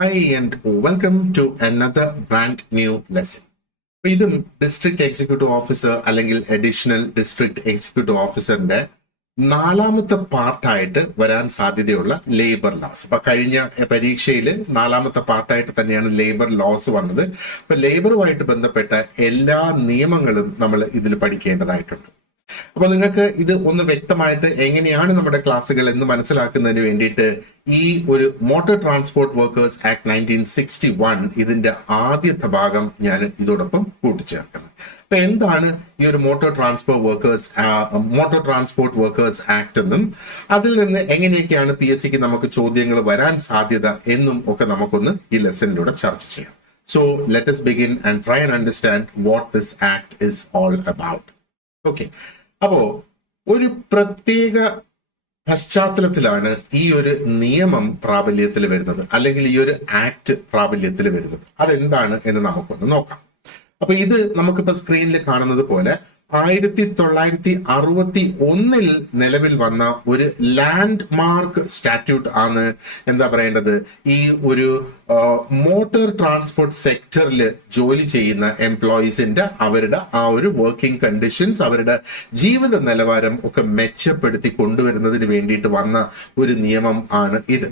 Hi and welcome to another brand new lesson. ഇതും district executive officer അല്ലെങ്കിൽ additional district executive ഓഫീസറിന്റെ നാലാമത്തെ പാർട്ടായിട്ട് വരാൻ സാധ്യതയുള്ള ലേബർ ലോസ്. അപ്പൊ കഴിഞ്ഞ പരീക്ഷയിൽ നാലാമത്തെ പാർട്ടായിട്ട് തന്നെയാണ് ലേബർ ലോസ് വന്നത്. അപ്പൊ ലേബറുമായിട്ട് ബന്ധപ്പെട്ട എല്ലാ നിയമങ്ങളും നമ്മൾ ഇതിൽ പഠിക്കേണ്ടതായിട്ടുണ്ട്. അപ്പൊ നിങ്ങൾക്ക് ഇത് ഒന്ന് വ്യക്തമായിട്ട് എങ്ങനെയാണ് നമ്മുടെ ക്ലാസ്സുകൾ എന്ന് മനസ്സിലാക്കുന്നതിന് വേണ്ടിയിട്ട് ഈ ഒരു മോട്ടോർ ട്രാൻസ്പോർട്ട് വർക്കേഴ്സ് ആക്ട് 1961 ഇതിന്റെ ആദ്യത്തെ ഭാഗം ഞാൻ ഇതോടൊപ്പം കൂട്ടിച്ചേർക്കുന്നത്. അപ്പൊ എന്താണ് ഈ ഒരു മോട്ടോർ ട്രാൻസ്പോർട്ട് വർക്കേഴ്സ് ആക്ട് എന്നും അതിൽ നിന്ന് എങ്ങനെയൊക്കെയാണ് PSCക്ക് നമുക്ക് ചോദ്യങ്ങൾ വരാൻ സാധ്യത എന്നും ഒക്കെ നമുക്കൊന്ന് ഈ ലെസണിലൂടെ ചർച്ച ചെയ്യാം. So let us begin and try and understand what this act is all about. Okay, അപ്പോ ഒരു പ്രത്യേക പശ്ചാത്തലത്തിലാണ് ഈ ഒരു നിയമം പ്രാബല്യത്തിൽ വരുന്നത്, അല്ലെങ്കിൽ ഈ ഒരു ആക്ട് പ്രാബല്യത്തിൽ വരുന്നത്. അതെന്താണ് എന്ന് നമുക്കൊന്ന് നോക്കാം. അപ്പൊ ഇത് നമുക്കിപ്പോ സ്ക്രീനിൽ കാണുന്നത് പോലെ 1961 നിലവിൽ വന്ന ഒരു ലാൻഡ് മാർക്ക് സ്റ്റാറ്റ്യൂട്ട് ആണ് എന്താ പറയേണ്ടത്, ഈ ഒരു മോട്ടോർ ട്രാൻസ്പോർട്ട് സെക്ടറിൽ ജോലി ചെയ്യുന്ന എംപ്ലോയീസിന്റെ അവരുടെ ആ ഒരു വർക്കിംഗ് കണ്ടീഷൻസ്, അവരുടെ ജീവിത നിലവാരം ഒക്കെ മെച്ചപ്പെടുത്തി കൊണ്ടുവരുന്നതിന് വേണ്ടിയിട്ട് വന്ന ഒരു നിയമം ആണ് ഇത്.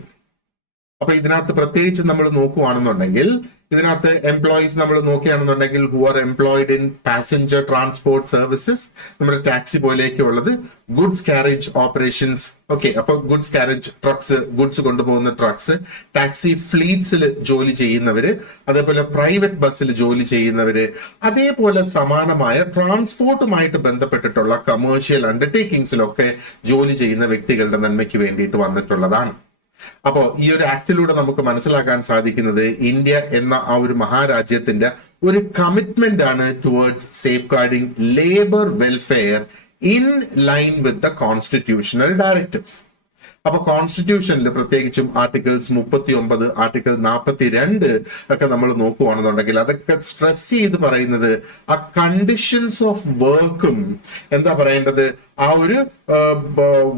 അപ്പൊ ഇതിനകത്ത് പ്രത്യേകിച്ച് നമ്മൾ നോക്കുകയാണെന്നുണ്ടെങ്കിൽ ഇതിനകത്ത് എംപ്ലോയീസ് നമ്മൾ നോക്കുകയാണെന്നുണ്ടെങ്കിൽ who are employed in passenger transport services, നമ്മുടെ ടാക്സി പോലെയൊക്കെ ഉള്ളത്, ഗുഡ്സ് കാരേജ് ഓപ്പറേഷൻസ്. ഓക്കെ, അപ്പൊ ഗുഡ്സ് കാരേജ് ട്രക്സ്, ഗുഡ്സ് കൊണ്ടുപോകുന്ന ട്രക്സ്, ടാക്സി ഫ്ലീറ്റ്സിൽ ജോലി ചെയ്യുന്നവര്, അതേപോലെ പ്രൈവറ്റ് ബസ്സിൽ ജോലി ചെയ്യുന്നവര്, അതേപോലെ സമാനമായ ട്രാൻസ്പോർട്ടുമായിട്ട് ബന്ധപ്പെട്ടിട്ടുള്ള കമേഴ്ഷ്യൽ അണ്ടർടേക്കിങ്സിലൊക്കെ ജോലി ചെയ്യുന്ന വ്യക്തികളുടെ നന്മയ്ക്ക് വേണ്ടിയിട്ട് വന്നിട്ടുള്ളതാണ്. അപ്പോ ഈ ഒരു ആക്ടിലൂടെ നമുക്ക് മനസ്സിലാക്കാൻ സാധിക്കുന്നത് ഇന്ത്യ എന്ന ആ ഒരു മഹാരാജ്യത്തിന്റെ ഒരു കമ്മിറ്റ്മെന്റ് ആണ് towards safe guarding labour welfare in line with the constitutional directives. അപ്പൊ കോൺസ്റ്റിറ്റ്യൂഷനിൽ പ്രത്യേകിച്ചും ആർട്ടിക്കിൾസ് 39, ആർട്ടിക്കിൾ 42 ഒക്കെ നമ്മൾ നോക്കുകയാണെന്നുണ്ടെങ്കിൽ അതൊക്കെ സ്ട്രെസ് ചെയ്ത് പറയുന്നത് ആ കണ്ടീഷൻസ് ഓഫ് വർക്കും എന്താ പറയേണ്ടത്, ആ ഒരു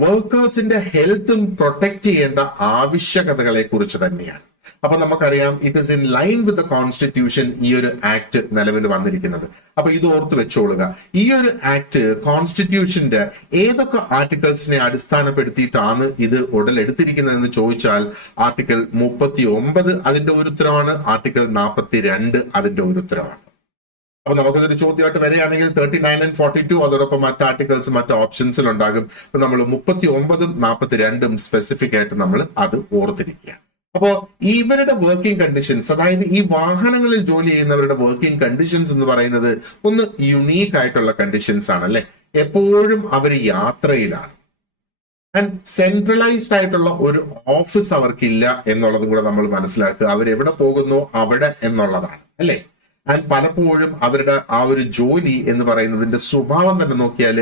വർക്കേഴ്സിന്റെ ഹെൽത്തും പ്രൊട്ടക്ട് ചെയ്യേണ്ട ആവശ്യകതകളെ കുറിച്ച് തന്നെയാണ്. അപ്പൊ നമുക്കറിയാം it is in line with the constitution ഈ ഒരു ആക്ട് നിലവിൽ വന്നിരിക്കുന്നത്. അപ്പൊ ഇത് ഓർത്ത് വെച്ചോളുക. ഈ ഒരു ആക്ട് കോൺസ്റ്റിറ്റ്യൂഷന്റെ ഏതൊക്കെ ആർട്ടിക്കിൾസിനെ അടിസ്ഥാനപ്പെടുത്തിയിട്ടാണ് ഇത് ഉടലെടുത്തിരിക്കുന്നതെന്ന് ചോദിച്ചാൽ ആർട്ടിക്കിൾ 39 അതിന്റെ ഒരു ഉത്തരവാണ്, ആർട്ടിക്കിൾ 42 അതിന്റെ ഒരു ഉത്തരവാണ്. അപ്പൊ നമുക്കതൊരു ചോദ്യമായിട്ട് വരികയാണെങ്കിൽ 39 and 42 അതോടൊപ്പം മറ്റ് ആർട്ടിക്കിൾസ് മറ്റ് ഓപ്ഷൻസിൽ ഉണ്ടാകും. അപ്പൊ നമ്മൾ 39ഉം 42ഉം സ്പെസിഫിക് ആയിട്ട് നമ്മൾ അത് ഓർത്തിരിക്കുക. അപ്പോ ഇവരുടെ വർക്കിംഗ് കണ്ടീഷൻസ്, അതായത് ഈ വാഹനങ്ങളിൽ ജോലി ചെയ്യുന്നവരുടെ വർക്കിംഗ് കണ്ടീഷൻസ് എന്ന് പറയുന്നത് ഒന്ന് യുണീക്ക് ആയിട്ടുള്ള കണ്ടീഷൻസ് ആണ്, അല്ലെ? എപ്പോഴും അവർ യാത്രയിലാണ്. ആൻഡ് സെൻട്രലൈസ്ഡ് ആയിട്ടുള്ള ഒരു ഓഫീസ് അവർക്കില്ല എന്നുള്ളതും കൂടെ നമ്മൾ മനസ്സിലാക്കുക. അവരെവിടെ പോകുന്നു അവിടെ എന്നുള്ളതാണ്, അല്ലെ? ആൻഡ് പലപ്പോഴും അവരുടെ ആ ഒരു ജോലി എന്ന് പറയുന്നതിന്റെ സ്വഭാവം തന്നെ നോക്കിയാൽ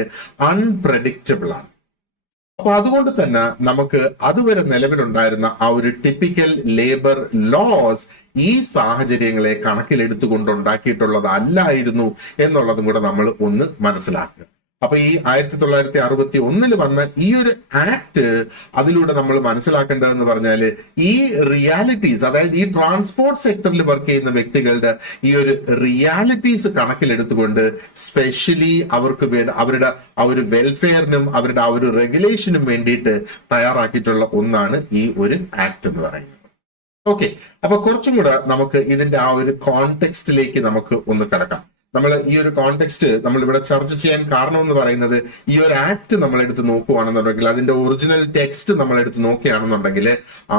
അൺപ്രഡിക്റ്റബിൾ ആണ്. അപ്പൊ അതുകൊണ്ട് തന്നെ നമുക്ക് അതുവരെ നിലവിലുണ്ടായിരുന്ന ആ ഒരു ടിപ്പിക്കൽ ലേബർ ലോസ് ഈ സാഹചര്യങ്ങളെ കണക്കിലെടുത്തുകൊണ്ടുണ്ടാക്കിയിട്ടുള്ളതല്ലായിരുന്നു എന്നുള്ളതും കൂടെ നമ്മൾ ഒന്ന് മനസ്സിലാക്കുക. അപ്പൊ ഈ 1961 വന്ന ഈ ഒരു ആക്ട് അതിലൂടെ നമ്മൾ മനസ്സിലാക്കേണ്ടതെന്ന് പറഞ്ഞാല് ഈ റിയാലിറ്റീസ്, അതായത് ഈ ട്രാൻസ്പോർട്ട് സെക്ടറിൽ വർക്ക് ചെയ്യുന്ന വ്യക്തികളുടെ ഈ ഒരു റിയാലിറ്റീസ് കണക്കിലെടുത്തുകൊണ്ട് സ്പെഷ്യലി അവർക്ക് അവരുടെ ആ ഒരു വെൽഫെയറിനും അവരുടെ ആ ഒരു റെഗുലേഷനും വേണ്ടിയിട്ട് തയ്യാറാക്കിയിട്ടുള്ള ഒന്നാണ് ഈ ഒരു ആക്ട് എന്ന് പറയുന്നത്. ഓക്കെ, അപ്പൊ കുറച്ചും കൂടെ നമുക്ക് ഇതിന്റെ ആ ഒരു കോണ്ടെക്സ്റ്റിലേക്ക് നമുക്ക് ഒന്ന് കിടക്കാം. നമ്മൾ ഈ ഒരു കോണ്ടെക്സ്റ്റ് നമ്മൾ ഇവിടെ ചർച്ച ചെയ്യാൻ കാരണം എന്ന് പറയുന്നത് ഈ ഒരു ആക്ട് നമ്മൾ എടുത്ത് നോക്കുകയാണെന്നുണ്ടെങ്കിൽ അതിന്റെ ഒറിജിനൽ ടെക്സ്റ്റ് നമ്മൾ എടുത്ത് നോക്കുകയാണെന്നുണ്ടെങ്കിൽ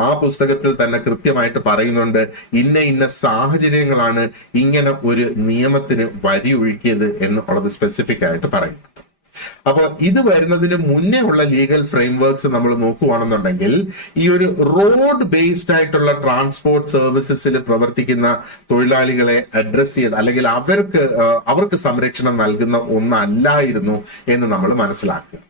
ആ പുസ്തകത്തിൽ തന്നെ കൃത്യമായിട്ട് പറയുന്നുണ്ട് ഇന്ന സാഹചര്യങ്ങളാണ് ഇങ്ങനെ ഒരു നിയമത്തിന് വഴിയൊഴുക്കിയത് എന്നുള്ളത് സ്പെസിഫിക് ആയിട്ട് പറയുന്നുണ്ട്. അപ്പൊ ഇത് വരുന്നതിന് മുന്നേ ഉള്ള ലീഗൽ ഫ്രെയിംവർക്ക്സ് നമ്മൾ നോക്കുകയാണെന്നുണ്ടെങ്കിൽ ഈ ഒരു റോഡ് ബേസ്ഡ് ആയിട്ടുള്ള ട്രാൻസ്പോർട്ട് സർവീസസിൽ പ്രവർത്തിക്കുന്ന തൊഴിലാളികളെ അഡ്രസ് ചെയ്ത് അല്ലെങ്കിൽ അവർക്ക് സംരക്ഷണം നൽകുന്ന ഒന്നല്ലായിരുന്നു എന്ന് നമ്മൾ മനസ്സിലാക്കുക.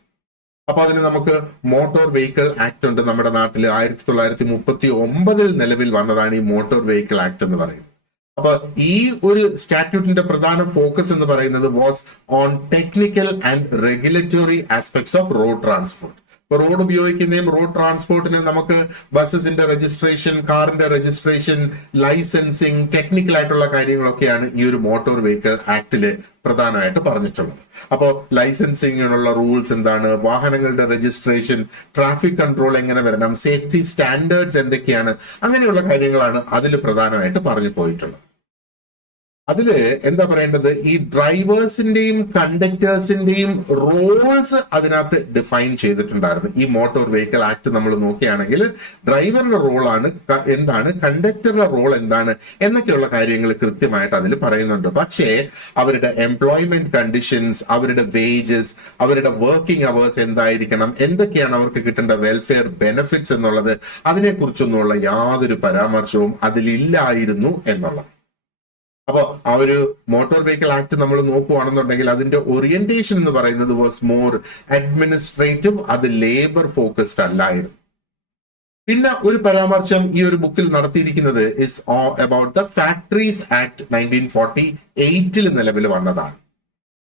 അപ്പൊ അതിന് നമുക്ക് മോട്ടോർ വെഹിക്കിൾ ആക്ട് ഉണ്ട് നമ്മുടെ നാട്ടിൽ. 1939 നിലവിൽ വന്നതാണ് ഈ മോട്ടോർ വെഹിക്കിൾ ആക്ട് എന്ന് പറയുന്നത്. അപ്പൊ ഈ ഒരു സ്റ്റാറ്റ്യൂട്ടിന്റെ പ്രധാന ഫോക്കസ് എന്ന് പറയുന്നത് was on technical and regulatory aspects off road transport. Road ഉപയോഗിക്കുന്നതും റോഡ് ട്രാൻസ്പോർട്ടിന് നമുക്ക് ബസ്സസിന്റെ രജിസ്ട്രേഷൻ, കാറിന്റെ രജിസ്ട്രേഷൻ, ലൈസൻസിങ്, ടെക്നിക്കൽ ആയിട്ടുള്ള കാര്യങ്ങളൊക്കെയാണ് ഈ ഒരു മോട്ടോർ വെഹിക്കിൾ ആക്ടില് പ്രധാനമായിട്ട് പറഞ്ഞിട്ടുള്ളത്. അപ്പോൾ ലൈസൻസിങ്ങിനുള്ള റൂൾസ് എന്താണ്, വാഹനങ്ങളുടെ രജിസ്ട്രേഷൻ, ട്രാഫിക് കൺട്രോൾ എങ്ങനെ വരണം, സേഫ്റ്റി സ്റ്റാൻഡേർഡ്സ് എന്തൊക്കെയാണ്, അങ്ങനെയുള്ള കാര്യങ്ങളാണ് അതിൽ പ്രധാനമായിട്ട് പറഞ്ഞു പോയിട്ടുള്ളത്. അതില് എന്താ പറയേണ്ടത്, ഈ ഡ്രൈവേഴ്സിന്റെയും കണ്ടക്ടേഴ്സിന്റെയും റോൾസ് അതിനകത്ത് ഡിഫൈൻ ചെയ്തിട്ടുണ്ടായിരുന്നു. ഈ മോട്ടോർ വെഹിക്കിൾ ആക്ട് നമ്മൾ നോക്കുകയാണെങ്കിൽ ഡ്രൈവറുടെ റോളാണ് എന്താണ്, കണ്ടക്ടറുടെ റോൾ എന്താണ് എന്നൊക്കെയുള്ള കാര്യങ്ങൾ കൃത്യമായിട്ട് അതിൽ പറയുന്നുണ്ട്. പക്ഷേ അവരുടെ എംപ്ലോയ്മെന്റ് കണ്ടീഷൻസ്, അവരുടെ വേജസ്, അവരുടെ വർക്കിംഗ് അവേഴ്സ് എന്തായിരിക്കണം, എന്തൊക്കെയാണ് അവർക്ക് കിട്ടേണ്ട വെൽഫെയർ ബെനിഫിറ്റ്സ് എന്നുള്ളത്, അതിനെക്കുറിച്ചൊന്നുമുള്ള യാതൊരു പരാമർശവും അതിലില്ലായിരുന്നു എന്നുള്ളത്. അപ്പോൾ ആ ഒരു മോട്ടോർ വെഹിക്കിൾ ആക്ട് നമ്മൾ നോക്കുകയാണെന്നുണ്ടെങ്കിൽ അതിന്റെ ഓറിയന്റേഷൻ എന്ന് പറയുന്നത് വാസ് മോർ അഡ്മിനിസ്ട്രേറ്റീവ്, അത് ലേബർ ഫോക്കസ്ഡ് അല്ലായിരുന്നു. പിന്നെ ഒരു പരാമർശം ഈ ഒരു ബുക്കിൽ നടത്തിയിരിക്കുന്നത് is about the factories act 1948 നിലവിൽ വന്നതാണ്.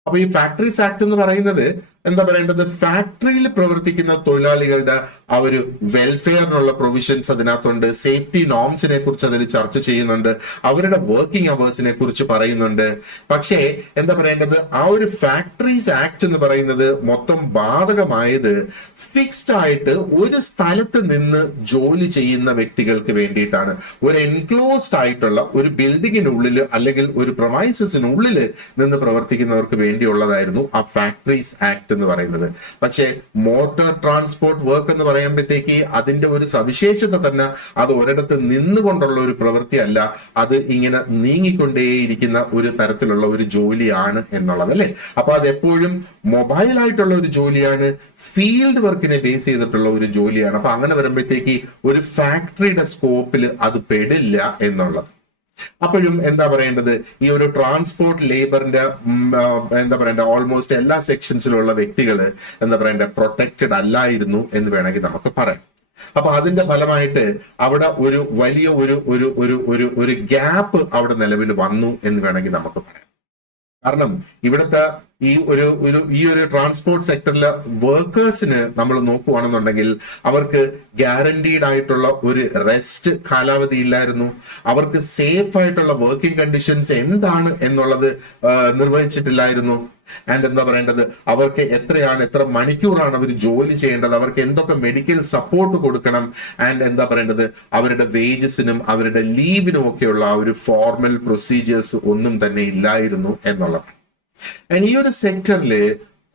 അപ്പൊ ഈ ഫാക്ടറീസ് ആക്ട് എന്ന് പറയുന്നത് എന്താ പറയേണ്ടത്, ഫാക്ടറിയിൽ പ്രവർത്തിക്കുന്ന തൊഴിലാളികളുടെ ആ ഒരു വെൽഫെയറിനുള്ള പ്രൊവിഷൻസ് അതിനകത്തുണ്ട്, സേഫ്റ്റി നോംസിനെ കുറിച്ച് അതിൽ ചർച്ച ചെയ്യുന്നുണ്ട്, അവരുടെ വർക്കിംഗ് അവേഴ്സിനെ കുറിച്ച് പറയുന്നുണ്ട്. പക്ഷേ എന്താ പറയേണ്ടത്, ആ ഒരു ഫാക്ടറീസ് ആക്ട് എന്ന് പറയുന്നത് മൊത്തം ബാധകമായത് ഫിക്സ്ഡ് ആയിട്ട് ഒരു സ്ഥലത്ത് നിന്ന് ജോലി ചെയ്യുന്ന വ്യക്തികൾക്ക് വേണ്ടിയിട്ടാണ്. ഒരു എൻക്ലോസ്ഡ് ആയിട്ടുള്ള ഒരു ബിൽഡിങ്ങിനുള്ളിൽ അല്ലെങ്കിൽ ഒരു പ്രൊമൈസസിനുള്ളിൽ നിന്ന് പ്രവർത്തിക്കുന്നവർക്ക് വേണ്ടിയുള്ളതായിരുന്നു ആ ഫാക്ടറീസ് ആക്ട് എന്ന് പറയുന്നത്. പക്ഷേ മോട്ടോർ ട്രാൻസ്പോർട്ട് വർക്ക് എന്ന് പറയുമ്പോഴത്തേക്ക് അതിന്റെ ഒരു സവിശേഷത തന്നെ അത് ഒരിടത്ത് നിന്നുകൊണ്ടുള്ള ഒരു പ്രവൃത്തി അല്ല, അത് ഇങ്ങനെ നീങ്ങിക്കൊണ്ടേയിരിക്കുന്ന ഒരു തരത്തിലുള്ള ഒരു ജോലിയാണ് എന്നുള്ളത് അല്ലെ. അപ്പൊ അത് എപ്പോഴും മൊബൈൽ ആയിട്ടുള്ള ഒരു ജോലിയാണ്, ഫീൽഡ് വർക്കിനെ ബേസ് ചെയ്തിട്ടുള്ള ഒരു ജോലിയാണ്. അപ്പൊ അങ്ങനെ വരുമ്പോഴത്തേക്ക് ഒരു ഫാക്ടറിയുടെ സ്കോപ്പിൽ അത് പെടില്ല എന്നുള്ളത്. അപ്പോഴും എന്താ പറയേണ്ടത്, ഈ ഒരു ട്രാൻസ്പോർട്ട് ലേബറിന്റെ എന്താ പറയണ്ട ഓൾമോസ്റ്റ് എല്ലാ സെക്ഷൻസിലുള്ള വ്യക്തികൾ എന്താ പറയണ്ട പ്രൊട്ടക്റ്റഡ് അല്ലായിരുന്നു എന്ന് വേണമെങ്കിൽ നമുക്ക് പറയാം. അപ്പൊ അതിന്റെ ഫലമായിട്ട് അവിടെ ഒരു വലിയ ഒരു ഗ്യാപ്പ് അവിടെ നിലവിൽ വന്നു എന്ന് വേണമെങ്കിൽ നമുക്ക് പറയാം. കാരണം ഇവിടുത്തെ ഈ ഒരു ട്രാൻസ്പോർട്ട് സെക്ടറിലെ വർക്കേഴ്സിന് നമ്മൾ നോക്കുകയാണെന്നുണ്ടെങ്കിൽ അവർക്ക് ഗ്യാരണ്ടീഡ് ആയിട്ടുള്ള ഒരു റെസ്റ്റ് കാലാവധി ഇല്ലായിരുന്നു. അവർക്ക് സേഫ് ആയിട്ടുള്ള വർക്കിംഗ് കണ്ടീഷൻസ് എന്താണ് എന്നുള്ളത് നിർവഹിച്ചിട്ടില്ലായിരുന്നു. ആൻഡ് എന്താ പറയേണ്ടത്, അവർക്ക് എത്ര മണിക്കൂറാണ് അവർ ജോലി ചെയ്യേണ്ടത്, അവർക്ക് എന്തൊക്കെ മെഡിക്കൽ സപ്പോർട്ട് കൊടുക്കണം, ആൻഡ് എന്താ പറയേണ്ടത് അവരുടെ വേജസിനും അവരുടെ ലീവിനും ഒക്കെയുള്ള ആ ഒരു ഫോർമൽ പ്രൊസീജിയേഴ്സ് ഒന്നും തന്നെ ഇല്ലായിരുന്നു എന്നുള്ളത്. ഈ ഒരു സെക്ടറില്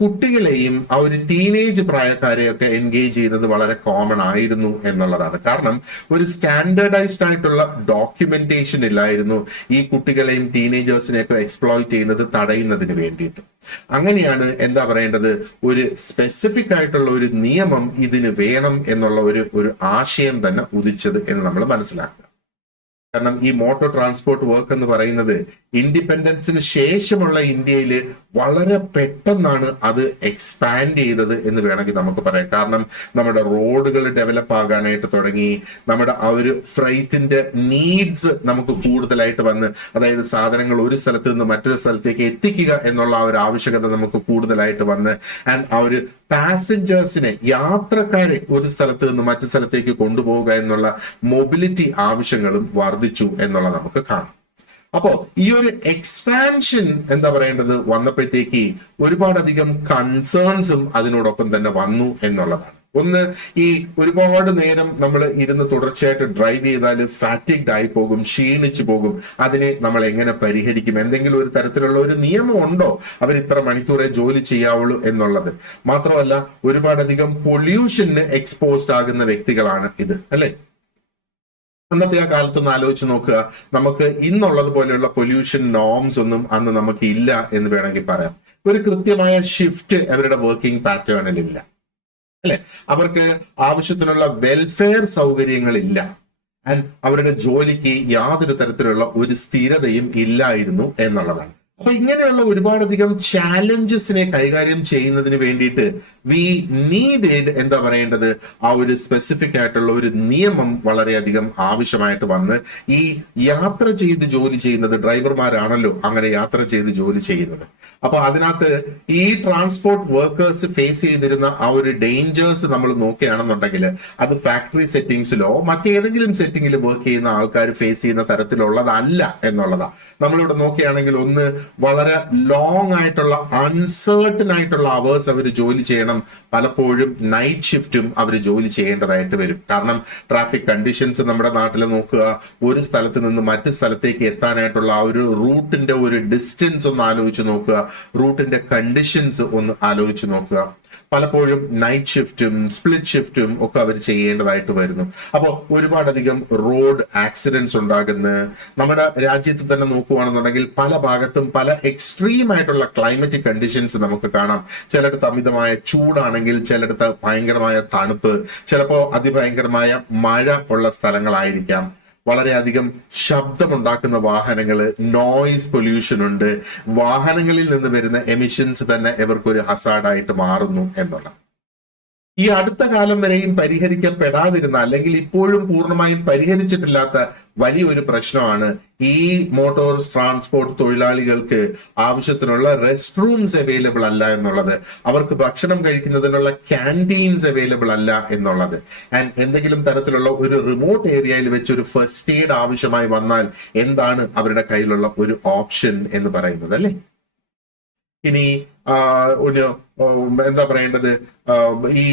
കുട്ടികളെയും ആ ഒരു ടീനേജ് പ്രായക്കാരെയൊക്കെ എൻഗേജ് ചെയ്യുന്നത് വളരെ കോമൺ ആയിരുന്നു എന്നുള്ളതാണ്. കാരണം ഒരു സ്റ്റാൻഡേർഡൈസ്ഡ് ആയിട്ടുള്ള ഡോക്യുമെന്റേഷൻ ഇല്ലായിരുന്നു ഈ കുട്ടികളെയും ടീനേജേഴ്സിനെയൊക്കെ എക്സ്പ്ലോയിറ്റ് ചെയ്യുന്നത് തടയുന്നതിന് വേണ്ടിയിട്ട്. അങ്ങനെയാണ് എന്താ പറയേണ്ടത് ഒരു സ്പെസിഫിക് ആയിട്ടുള്ള ഒരു നിയമം ഇതിന് വേണം എന്നുള്ള ഒരു ആശയം തന്നെ ഉദിച്ചത് എന്ന് നമ്മൾ മനസ്സിലാക്കുക. കാരണം ഈ മോട്ടോർ ട്രാൻസ്പോർട്ട് വർക്ക് എന്ന് പറയുന്നത് ഇൻഡിപെൻഡൻസിന് ശേഷമുള്ള ഇന്ത്യയിൽ വളരെ പെട്ടെന്നാണ് അത് എക്സ്പാൻഡ് ചെയ്തത് എന്ന് വേണമെങ്കിൽ നമുക്ക് പറയാം. കാരണം നമ്മുടെ റോഡുകൾ ഡെവലപ്പ് ആകാനായിട്ട് തുടങ്ങി, നമ്മുടെ ആ ഒരു ഫ്രൈറ്റിന്റെ നീഡ്സ് നമുക്ക് കൂടുതലായിട്ട് വന്ന്, അതായത് സാധനങ്ങൾ ഒരു സ്ഥലത്ത് നിന്ന് മറ്റൊരു സ്ഥലത്തേക്ക് എത്തിക്കുക എന്നുള്ള ആ ഒരു ആവശ്യകത നമുക്ക് കൂടുതലായിട്ട് വന്ന്, ആൻഡ് ആ ഒരു പാസഞ്ചേഴ്സിനെ, യാത്രക്കാരെ ഒരു സ്ഥലത്ത് നിന്ന് മറ്റു സ്ഥലത്തേക്ക് കൊണ്ടുപോവുക എന്നുള്ള മൊബിലിറ്റി ആവശ്യങ്ങളും വർദ്ധിച്ചു എന്നുള്ളത് നമുക്ക് കാണാം. അപ്പോ ഈ ഒരു എക്സ്പാൻഷൻ എന്താ പറയേണ്ടത് വന്നപ്പോഴത്തേക്ക് ഒരുപാടധികം കൺസേൺസും അതിനോടൊപ്പം തന്നെ വന്നു എന്നുള്ളതാണ്. ഒന്ന്, ഈ ഒരുപാട് നേരം നമ്മൾ ഇരുന്ന് തുടർച്ചയായിട്ട് ഡ്രൈവ് ചെയ്താൽ ഫാറ്റിഗ്ഡ് ആയി പോകും, ക്ഷീണിച്ചു പോകും. അതിനെ നമ്മൾ എങ്ങനെ പരിഹരിക്കും? എന്തെങ്കിലും ഒരു തരത്തിലുള്ള ഒരു നിയമം ഉണ്ടോ അവർ ഇത്ര മണിക്കൂറേ ജോലി ചെയ്യാവുള്ളൂ എന്നുള്ളത്? മാത്രമല്ല ഒരുപാടധികം പൊല്യൂഷന് എക്സ്പോസ്ഡ് ആകുന്ന വ്യക്തികളാണ് ഇത് അല്ലെ. അന്നത്തെ ആ കാലത്തൊന്ന് ആലോചിച്ച് നോക്കുക, നമുക്ക് ഇന്നുള്ളത് പോലെയുള്ള പൊല്യൂഷൻ നോംസ് ഒന്നും അന്ന് നമുക്ക് ഇല്ല എന്ന് വേണമെങ്കിൽ പറയാം. ഒരു കൃത്യമായ ഷിഫ്റ്റ് അവരുടെ വർക്കിംഗ് പാറ്റേണിൽ ഇല്ല അല്ലെ. അവർക്ക് ആവശ്യത്തിനുള്ള വെൽഫെയർ സൗകര്യങ്ങളില്ല, ആൻഡ് അവരുടെ ജോലിക്ക് യാതൊരു തരത്തിലുള്ള ഒരു സ്ഥിരതയും ഇല്ലായിരുന്നു എന്നുള്ളതാണ്. അപ്പൊ ഇങ്ങനെയുള്ള ഒരുപാടധികം ചാലഞ്ചസിനെ കൈകാര്യം ചെയ്യുന്നതിന് വേണ്ടിയിട്ട് വി നീഡഡ് എന്താ പറയേണ്ടത്, ആ ഒരു സ്പെസിഫിക് ആയിട്ടുള്ള ഒരു നിയമം വളരെയധികം ആവശ്യമായിട്ട് വന്ന് ഈ യാത്ര ചെയ്ത് ജോലി ചെയ്യുന്നത് ഡ്രൈവർമാരാണല്ലോ അങ്ങനെ യാത്ര ചെയ്ത് ജോലി ചെയ്യുന്നത്. അപ്പൊ അതിനകത്ത് ഈ ട്രാൻസ്പോർട്ട് വർക്കേഴ്സ് ഫേസ് ചെയ്തിരുന്ന ആ ഒരു ഡേഞ്ചേഴ്സ് നമ്മൾ നോക്കുകയാണെന്നുണ്ടെങ്കിൽ അത് ഫാക്ടറി സെറ്റിംഗ്സിലോ മറ്റേതെങ്കിലും സെറ്റിംഗിൽ വർക്ക് ചെയ്യുന്ന ആൾക്കാർ ഫേസ് ചെയ്യുന്ന തരത്തിലുള്ളതല്ല എന്നുള്ളതാണ്. നമ്മളിവിടെ നോക്കുകയാണെങ്കിൽ ഒന്ന് വളരെ ലോങ് ആയിട്ടുള്ള അൺസേർട്ടൻ ആയിട്ടുള്ള അവേഴ്സ് അവർ ജോലി ചെയ്യണം. പലപ്പോഴും നൈറ്റ് ഷിഫ്റ്റും അവർ ജോലി ചെയ്യേണ്ടതായിട്ട് വരും. കാരണം ട്രാഫിക് കണ്ടീഷൻസ് നമ്മുടെ നാട്ടിൽ നോക്കുക, ഒരു സ്ഥലത്ത് നിന്ന് മറ്റു സ്ഥലത്തേക്ക് എത്താനായിട്ടുള്ള ആ ഒരു റൂട്ടിന്റെ ഒരു ഡിസ്റ്റൻസ് ഒന്ന് ആലോചിച്ച് നോക്കുക, റൂട്ടിന്റെ കണ്ടീഷൻസ് ഒന്ന് ആലോചിച്ച് നോക്കുക. പലപ്പോഴും നൈറ്റ് ഷിഫ്റ്റും സ്പ്ലിറ്റ് ഷിഫ്റ്റും ഒക്കെ അവർ ചെയ്യേണ്ടതായിട്ട് വരുന്നു. അപ്പോൾ ഒരുപാടധികം റോഡ് ആക്സിഡന്റ്സ് ഉണ്ടാകുന്ന നമ്മുടെ രാജ്യത്ത് തന്നെ നോക്കുകയാണെന്നുണ്ടെങ്കിൽ പല ഭാഗത്തും പല എക്സ്ട്രീം ആയിട്ടുള്ള ക്ലൈമറ്റിക് കണ്ടീഷൻസ് നമുക്ക് കാണാം. ചിലയിടത്ത് അമിതമായ ചൂടാണെങ്കിൽ ചിലയിടത്ത് ഭയങ്കരമായ തണുപ്പ്, ചിലപ്പോൾ അതിഭയങ്കരമായ മഴ ഉള്ള സ്ഥലങ്ങളായിരിക്കാം. വളരെയധികം ശബ്ദമുണ്ടാക്കുന്ന വാഹനങ്ങൾ, നോയിസ് പൊല്യൂഷൻ ഉണ്ട്. വാഹനങ്ങളിൽ നിന്ന് വരുന്ന എമിഷൻസ് തന്നെ ഇവർക്കൊരു ഹസാർഡായിട്ട് മാറുന്നു എന്നുള്ളത് ഈ അടുത്ത കാലം വരെയും പരിഹരിക്കപ്പെടാതിരുന്ന അല്ലെങ്കിൽ ഇപ്പോഴും പൂർണ്ണമായും പരിഹരിച്ചിട്ടില്ലാത്ത വലിയൊരു പ്രശ്നമാണ് ഈ മോട്ടോർ ട്രാൻസ്പോർട്ട് തൊഴിലാളികൾക്ക് ആവശ്യത്തിനുള്ള റെസ്റ്റ് റൂംസ് അവൈലബിൾ അല്ല എന്നുള്ളത്, അവർക്ക് ഭക്ഷണം കഴിക്കുന്നതിനുള്ള ക്യാൻറ്റീൻസ് അവൈലബിൾ അല്ല എന്നുള്ളത്. ആൻഡ് എന്തെങ്കിലും തരത്തിലുള്ള ഒരു റിമോട്ട് ഏരിയയിൽ വെച്ച് ഒരു ഫസ്റ്റ് എയ്ഡ് ആവശ്യമായി വന്നാൽ എന്താണ് അവരുടെ കയ്യിലുള്ള ഒരു ഓപ്ഷൻ എന്ന് പറയുന്നത് അല്ലേ? ഇനി ഒരു എന്താ പറയേണ്ടത്, ഈ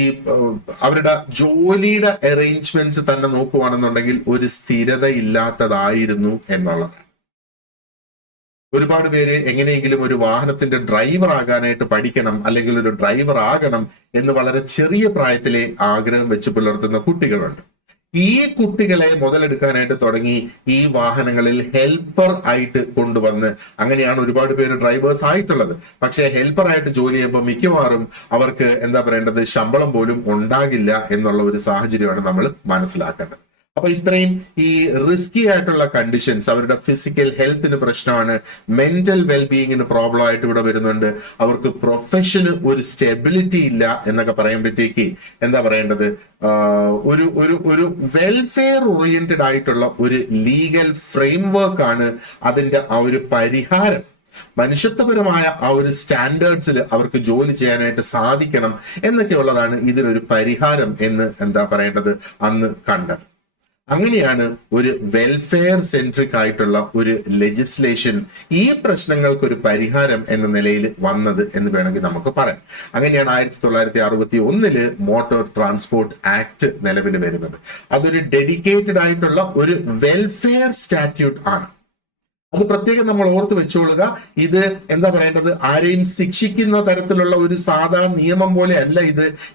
അവരുടെ ജോലിയുടെ അറേഞ്ച്മെന്റ്സ് തന്നെ നോക്കുവാണെന്നുണ്ടെങ്കിൽ ഒരു സ്ഥിരത ഇല്ലാത്തതായിരുന്നു എന്നുള്ളത്. ഒരുപാട് പേര് എങ്ങനെയെങ്കിലും ഒരു വാഹനത്തിന്റെ ഡ്രൈവർ ആകാനായിട്ട് പഠിക്കണം അല്ലെങ്കിൽ ഒരു ഡ്രൈവർ ആകണം എന്ന് വളരെ ചെറിയ പ്രായത്തിലെ ആഗ്രഹം വെച്ച് പുലർത്തുന്ന കുട്ടികളുണ്ട്. ഈ കുട്ടികളെ മുതലെടുക്കാനായിട്ട് തുടങ്ങി ഈ വാഹനങ്ങളിൽ ഹെൽപ്പർ ആയിട്ട് കൊണ്ടുവന്ന് അങ്ങനെയാണ് ഒരുപാട് പേര് ഡ്രൈവേഴ്സ് ആയിട്ടുള്ളത്. പക്ഷെ ഹെൽപ്പർ ആയിട്ട് ജോലി ചെയ്യുമ്പോൾ മിക്കവാറും അവർക്ക് എന്താ പറയേണ്ടത്, ശമ്പളം പോലും ഉണ്ടാകില്ല എന്നുള്ള ഒരു സാഹചര്യമാണ് നമ്മൾ മനസ്സിലാക്കേണ്ടത്. അപ്പൊ ഇത്രയും ഈ റിസ്കി ആയിട്ടുള്ള കണ്ടീഷൻസ്, അവരുടെ ഫിസിക്കൽ ഹെൽത്തിന് പ്രശ്നമാണ്, മെന്റൽ വെൽബീയിങ്ങിന് പ്രോബ്ലം ആയിട്ട് ഇവിടെ വരുന്നുണ്ട്, അവർക്ക് പ്രൊഫഷന് ഒരു സ്റ്റെബിലിറ്റി ഇല്ല എന്നൊക്കെ പറയുമ്പോഴത്തേക്ക് എന്താ പറയേണ്ടത്, ഒരു ഒരു ഒരു വെൽഫെയർ ഓറിയന്റഡ് ആയിട്ടുള്ള ഒരു ലീഗൽ ഫ്രെയിംവർക്ക് ആണ് അതിന്റെ ആ ഒരു പരിഹാരം. മനുഷ്യത്വപരമായ ആ ഒരു സ്റ്റാൻഡേർഡ്സിൽ അവർക്ക് ജോലി ചെയ്യാനായിട്ട് സാധിക്കണം എന്നൊക്കെയുള്ളതാണ് ഇതിനൊരു പരിഹാരം എന്ന് എന്താ പറയേണ്ടത് അന്ന് കണ്ടത്. അങ്ങനെയാണ് ഒരു വെൽഫെയർ സെൻട്രിക് ആയിട്ടുള്ള ഒരു ലെജിസ്ലേഷൻ ഈ പ്രശ്നങ്ങൾക്കൊരു പരിഹാരം എന്ന നിലയിൽ വന്നത് എന്ന് വേണമെങ്കിൽ നമുക്ക് പറയാം. അങ്ങനെയാണ് 1961 മോട്ടോർ ട്രാൻസ്പോർട്ട് ആക്ട് നിലവിൽ വരുന്നത്. അതൊരു ഡെഡിക്കേറ്റഡ് ആയിട്ടുള്ള ഒരു വെൽഫെയർ സ്റ്റാറ്റ്യൂട്ട് ആണ്. അത് പ്രത്യേകം നമ്മൾ ഓർത്ത് വെച്ചോളുക. ഇത് എന്താ പറയേണ്ടത്, ആരെയും ശിക്ഷിക്കുന്ന തരത്തിലുള്ള ഒരു സാധാ നിയമം പോലെ അല്ല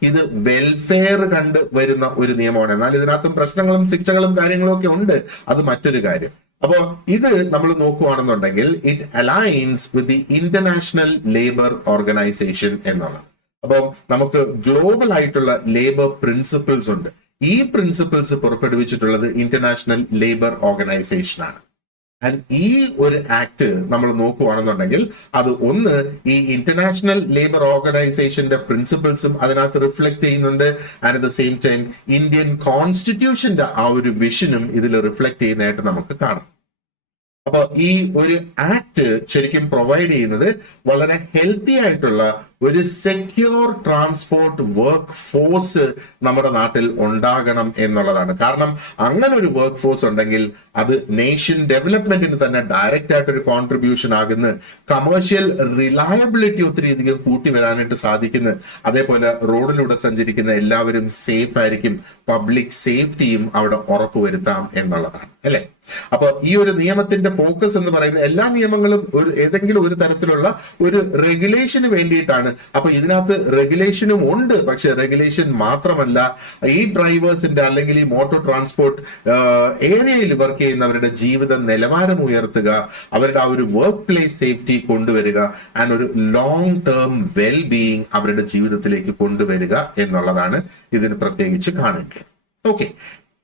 ഇത് വെൽഫെയർ കണ്ട് വരുന്ന ഒരു നിയമമാണ്. എന്നാൽ ഇതിനകത്തും പ്രശ്നങ്ങളും ശിക്ഷകളും കാര്യങ്ങളും ഒക്കെ ഉണ്ട്, അത് മറ്റൊരു കാര്യം. അപ്പോ ഇത് നമ്മൾ നോക്കുകയാണെന്നുണ്ടെങ്കിൽ it aligns with the international labour organisation എന്നുള്ളത്. അപ്പോൾ നമുക്ക് ഗ്ലോബൽ ആയിട്ടുള്ള ലേബർ പ്രിൻസിപ്പിൾസ് ഉണ്ട്. ഈ പ്രിൻസിപ്പിൾസ് പുറപ്പെടുവിച്ചിട്ടുള്ളത് ഇന്റർനാഷണൽ ലേബർ ഓർഗനൈസേഷൻ ആണ്. ആൻഡ് ഈ ഒരു ആക്ട് നമ്മൾ നോക്കുകയാണെന്നുണ്ടെങ്കിൽ അത് ഒന്ന് ഈ ഇന്റർനാഷണൽ ലേബർ ഓർഗനൈസേഷന്റെ പ്രിൻസിപ്പിൾസും അതിനകത്ത് റിഫ്ലക്ട് ചെയ്യുന്നുണ്ട്. And at the same time Indian കോൺസ്റ്റിറ്റ്യൂഷന്റെ ആ ഒരു വിഷനും ഇതിൽ റിഫ്ലക്ട് ചെയ്യുന്നതായിട്ട് നമുക്ക് കാണാം. അപ്പൊ ഈ ഒരു ആക്ട് ശരിക്കും പ്രൊവൈഡ് ചെയ്യുന്നത് വളരെ ഹെൽത്തി ആയിട്ടുള്ള ഒരു സെക്യൂർ ട്രാൻസ്പോർട്ട് വർക്ക് ഫോഴ്സ് നമ്മുടെ നാട്ടിൽ ഉണ്ടാകണം എന്നുള്ളതാണ്. കാരണം അങ്ങനെ ഒരു വർക്ക് ഫോഴ്സ് ഉണ്ടെങ്കിൽ അത് നേഷൻ ഡെവലപ്മെന്റിന് തന്നെ ഡയറക്റ്റ് ആയിട്ടൊരു കോൺട്രിബ്യൂഷൻ ആകുന്നു. കമേഴ്ഷ്യൽ റിലയബിലിറ്റി ഒത്തിരി അധികം കൂട്ടി വരാനായിട്ട് സാധിക്കുന്നു. അതേപോലെ റോഡിലൂടെ സഞ്ചരിക്കുന്ന എല്ലാവരും സേഫ് ആയിരിക്കും, പബ്ലിക് സേഫ്റ്റിയും അവിടെ ഉറപ്പുവരുത്താം എന്നുള്ളതാണ് അല്ലെ. അപ്പൊ ഈ ഒരു നിയമത്തിന്റെ ഫോക്കസ് എന്ന് പറയുന്ന എല്ലാ നിയമങ്ങളും ഏതെങ്കിലും ഒരു തരത്തിലുള്ള ഒരു റെഗുലേഷന് വേണ്ടിയിട്ടാണ്. അപ്പൊ ഇതിനകത്ത് റെഗുലേഷനും ഉണ്ട്, പക്ഷെ റെഗുലേഷൻ മാത്രമല്ല, ഈ ഡ്രൈവേഴ്സിന്റെ അല്ലെങ്കിൽ ഈ മോട്ടോർ ട്രാൻസ്പോർട്ട് ഏരിയയിൽ വർക്ക് ചെയ്യുന്നവരുടെ ജീവിത നിലവാരം ഉയർത്തുക, അവരുടെ ആ ഒരു വർക്ക് പ്ലേസ് സേഫ്റ്റി കൊണ്ടുവരിക, ആൻഡ് ഒരു ലോങ് ടേം വെൽ ബീയിങ് അവരുടെ ജീവിതത്തിലേക്ക് കൊണ്ടുവരിക എന്നുള്ളതാണ് ഇതിന് പ്രത്യേകിച്ച് കാണേണ്ടത്. ഓക്കെ,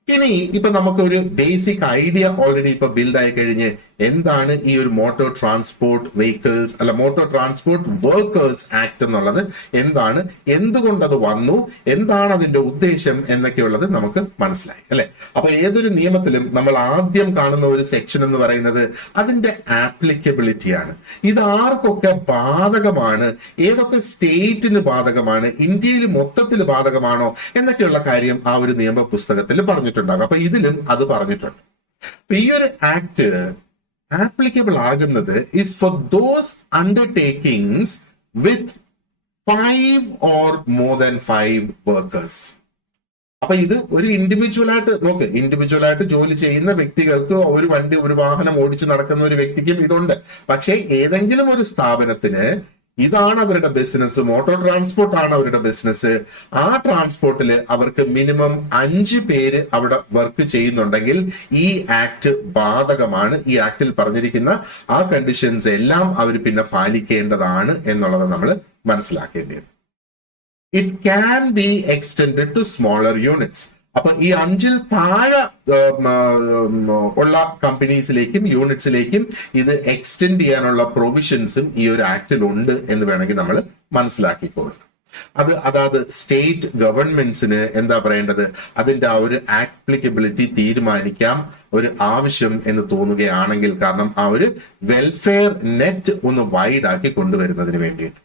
ഇനി ഇപ്പൊ നമുക്ക് ഒരു ബേസിക് ഐഡിയ ഓൾറെഡി ഇപ്പൊ ബിൽഡ് ആയി കഴിഞ്ഞ് എന്താണ് ഈ ഒരു മോട്ടോർ ട്രാൻസ്പോർട്ട് വെഹിക്കിൾസ് അല്ല മോട്ടോർ ട്രാൻസ്പോർട്ട് വർക്കേഴ്സ് ആക്ട് എന്നുള്ളത്, എന്താണ്, എന്തുകൊണ്ട് അത് വന്നു, എന്താണ് അതിന്റെ ഉദ്ദേശം എന്നൊക്കെയുള്ളത് നമുക്ക് മനസ്സിലായി അല്ലെ. അപ്പൊ ഏതൊരു നിയമത്തിലും നമ്മൾ ആദ്യം കാണുന്ന ഒരു സെക്ഷൻ എന്ന് പറയുന്നത് അതിന്റെ ആപ്ലിക്കബിലിറ്റിയാണ്. ഇത് ആർക്കൊക്കെ ബാധകമാണ്, ഏതൊക്കെ സ്റ്റേറ്റിന് ബാധകമാണ്, ഇന്ത്യയിൽ മൊത്തത്തിൽ ബാധകമാണോ എന്നൊക്കെയുള്ള കാര്യം ആ ഒരു നിയമ പുസ്തകത്തിൽ പറഞ്ഞിട്ടുണ്ടാകും. അപ്പൊ ഇതിലും അത് പറഞ്ഞിട്ടുണ്ട്. ഈ ഒരു ആക്ട് ആപ്ലിക്കബിൾ ആകുന്നത് is for those undertakings with 5 or more than 5 workers. അപ്പൊ ഇത് ഒരു ഇൻഡിവിജ്വൽ ആയിട്ട് ജോലി ചെയ്യുന്ന വ്യക്തികൾക്ക്, ഒരു വണ്ടി ഒരു വാഹനം ഓടിച്ചു നടക്കുന്ന ഒരു വ്യക്തിക്കും ഇതുണ്ട്. പക്ഷേ ഏതെങ്കിലും ഒരു സ്ഥാപനത്തിന് ഇതാണ് അവരുടെ ബിസിനസ്, മോട്ടോർ ട്രാൻസ്പോർട്ട് ആണ് അവരുടെ ബിസിനസ്, ആ ട്രാൻസ്പോർട്ടിൽ അവർക്ക് മിനിമം 5 പേര് അവിടെ വർക്ക് ചെയ്യുന്നുണ്ടെങ്കിൽ ഈ ആക്ട് ബാധകമാണ്. ഈ ആക്ടിൽ പറഞ്ഞിരിക്കുന്ന ആ കണ്ടീഷൻസ് എല്ലാം അവർ പിന്നെ പാലിക്കേണ്ടതാണ് എന്നുള്ളത് നമ്മൾ മനസ്സിലാക്കേണ്ടത്. It can be extended to smaller units. അപ്പൊ ഈ 5-ൽ താഴെ ഉള്ള കമ്പനീസിലേക്കും യൂണിറ്റ്സിലേക്കും ഇത് എക്സ്റ്റെൻഡ് ചെയ്യാനുള്ള പ്രൊവിഷൻസും ഈ ഒരു ആക്ടിൽ ഉണ്ട് എന്ന് വേണമെങ്കിൽ നമ്മൾ മനസ്സിലാക്കിക്കോളും. അതായത് സ്റ്റേറ്റ് ഗവൺമെന്റ്സിന് എന്താ പറയേണ്ടത്, അതിന്റെ ആ ഒരു ആപ്ലിക്കബിലിറ്റി തീരുമാനിക്കാം ഒരു ആവശ്യം എന്ന് തോന്നുകയാണെങ്കിൽ, കാരണം ആ ഒരു വെൽഫെയർ നെറ്റ് ഒന്ന് വൈഡ് ആക്കി കൊണ്ടുവരുന്നതിന് വേണ്ടിയിട്ട്.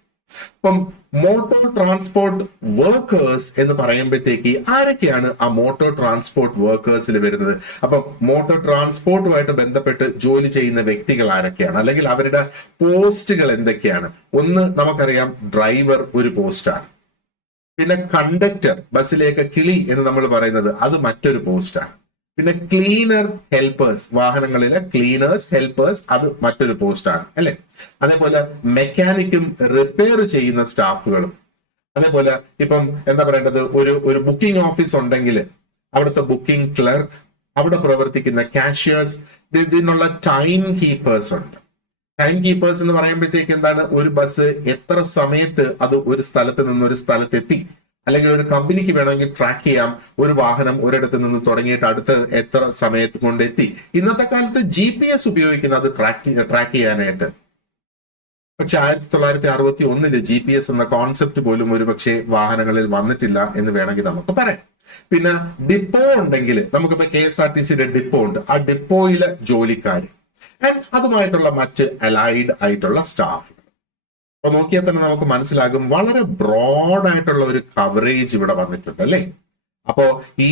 അപ്പം മോട്ടോർ ട്രാൻസ്പോർട്ട് വർക്കേഴ്സ് എന്ന് പറയുമ്പോഴത്തേക്ക് ആരൊക്കെയാണ് ആ മോട്ടോർ ട്രാൻസ്പോർട്ട് വർക്കേഴ്സിൽ വരുന്നത്? അപ്പം മോട്ടോർ ട്രാൻസ്പോർട്ടുമായിട്ട് ബന്ധപ്പെട്ട് ജോലി ചെയ്യുന്ന വ്യക്തികൾ ആരൊക്കെയാണ്, അല്ലെങ്കിൽ അവരുടെ പോസ്റ്റുകൾ എന്തൊക്കെയാണ്? ഒന്ന് നമുക്കറിയാം, ഡ്രൈവർ ഒരു പോസ്റ്റാണ്. പിന്നെ കണ്ടക്ടർ, ബസ്സിലേക്ക് കിളി എന്ന് നമ്മൾ പറയുന്നത്, അത് മറ്റൊരു പോസ്റ്റാണ്. പിന്നെ ക്ലീനർ ഹെൽപ്പേഴ്സ്, വാഹനങ്ങളിലെ ക്ലീനേഴ്സ് ഹെൽപ്പേഴ്സ്, അത് മറ്റൊരു പോസ്റ്റാണ് അല്ലെ. അതേപോലെ മെക്കാനിക്കും റിപ്പയർ ചെയ്യുന്ന സ്റ്റാഫുകളും, അതേപോലെ ഇപ്പം എന്താ പറയേണ്ടത്, ഒരു ബുക്കിംഗ് ഓഫീസ് ഉണ്ടെങ്കിൽ അവിടുത്തെ ബുക്കിംഗ് ക്ലർക്ക്, അവിടെ പ്രവർത്തിക്കുന്ന കാഷ്യേഴ്സ്, ഇതിനുള്ള ടൈം കീപ്പേഴ്സ് ഉണ്ട്. ടൈം കീപ്പേഴ്സ് എന്ന് പറയുമ്പോഴത്തേക്ക് എന്താണ്, ഒരു ബസ് എത്ര സമയത്ത് അത് ഒരു സ്ഥലത്ത് നിന്ന് ഒരു സ്ഥലത്തെത്തി, അല്ലെങ്കിൽ ഒരു കമ്പനിക്ക് വേണമെങ്കിൽ ട്രാക്ക് ചെയ്യാം ഒരു വാഹനം ഒരിടത്ത് നിന്ന് തുടങ്ങിയിട്ട് അടുത്ത എത്ര സമയത്ത് കൊണ്ടെത്തി. ഇന്നത്തെ കാലത്ത് GPS ഉപയോഗിക്കുന്നത് അത് ട്രാക്ക് ചെയ്യാനായിട്ട്. പക്ഷെ 1961 GPS എന്ന കോൺസെപ്റ്റ് പോലും ഒരു പക്ഷേ വാഹനങ്ങളിൽ വന്നിട്ടില്ല എന്ന് വേണമെങ്കിൽ നമുക്ക് പറയാം. പിന്നെ ഡിപ്പോ ഉണ്ടെങ്കിൽ, നമുക്കിപ്പോ KSRTCയുടെ ഡിപ്പോ ഉണ്ട്, ആ ഡിപ്പോയിലെ ജോലിക്കാർ ആൻഡ് അതുമായിട്ടുള്ള മറ്റ് അലൈഡ് ആയിട്ടുള്ള സ്റ്റാഫ്. അപ്പൊ നോക്കിയാൽ തന്നെ നമുക്ക് മനസ്സിലാകും വളരെ ബ്രോഡ് ആയിട്ടുള്ള ഒരു കവറേജ് ഇവിടെ വന്നിട്ടുണ്ട് അല്ലെ. അപ്പോ ഈ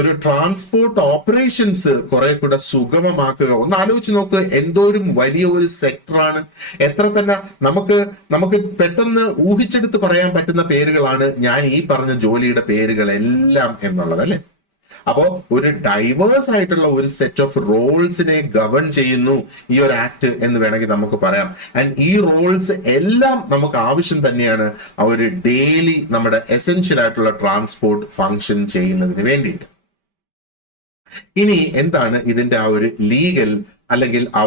ഒരു ട്രാൻസ്പോർട്ട് ഓപ്പറേഷൻസ് കുറെ കൂടെ സുഗമമാക്കുക. ഒന്ന് ആലോചിച്ച് നോക്ക്, എന്തോരും വലിയ ഒരു സെക്ടറാണ്. എത്ര തന്നെ നമുക്ക് പെട്ടെന്ന് ഊഹിച്ചെടുത്ത് പറയാൻ പറ്റുന്ന പേരുകളാണ് ഞാൻ ഈ പറഞ്ഞ ജോലിയുടെ പേരുകളെല്ലാം എന്നുള്ളത് അല്ലെ. അപ്പോ ഒരു ഡൈവേഴ്സ് ആയിട്ടുള്ള ഒരു സെറ്റ് ഓഫ് റോൾസിനെ ഗവൺ ചെയ്യുന്നു ഈ ഒരു ആക്ട് എന്ന് വേണമെങ്കിൽ നമുക്ക് പറയാം. ആൻഡ് ഈ റോൾസ് എല്ലാം നമുക്ക് ആവശ്യം തന്നെയാണ് ആ ഒരു ഡെയിലി നമ്മുടെ എസെൻഷ്യൽ ആയിട്ടുള്ള ട്രാൻസ്പോർട്ട് ഫങ്ഷൻ ചെയ്യുന്നതിന് വേണ്ടിയിട്ട്. ഇനി എന്താണ് ഇതിന്റെ ആ ഒരു ലീഗൽ അല്ലെങ്കിൽ ആ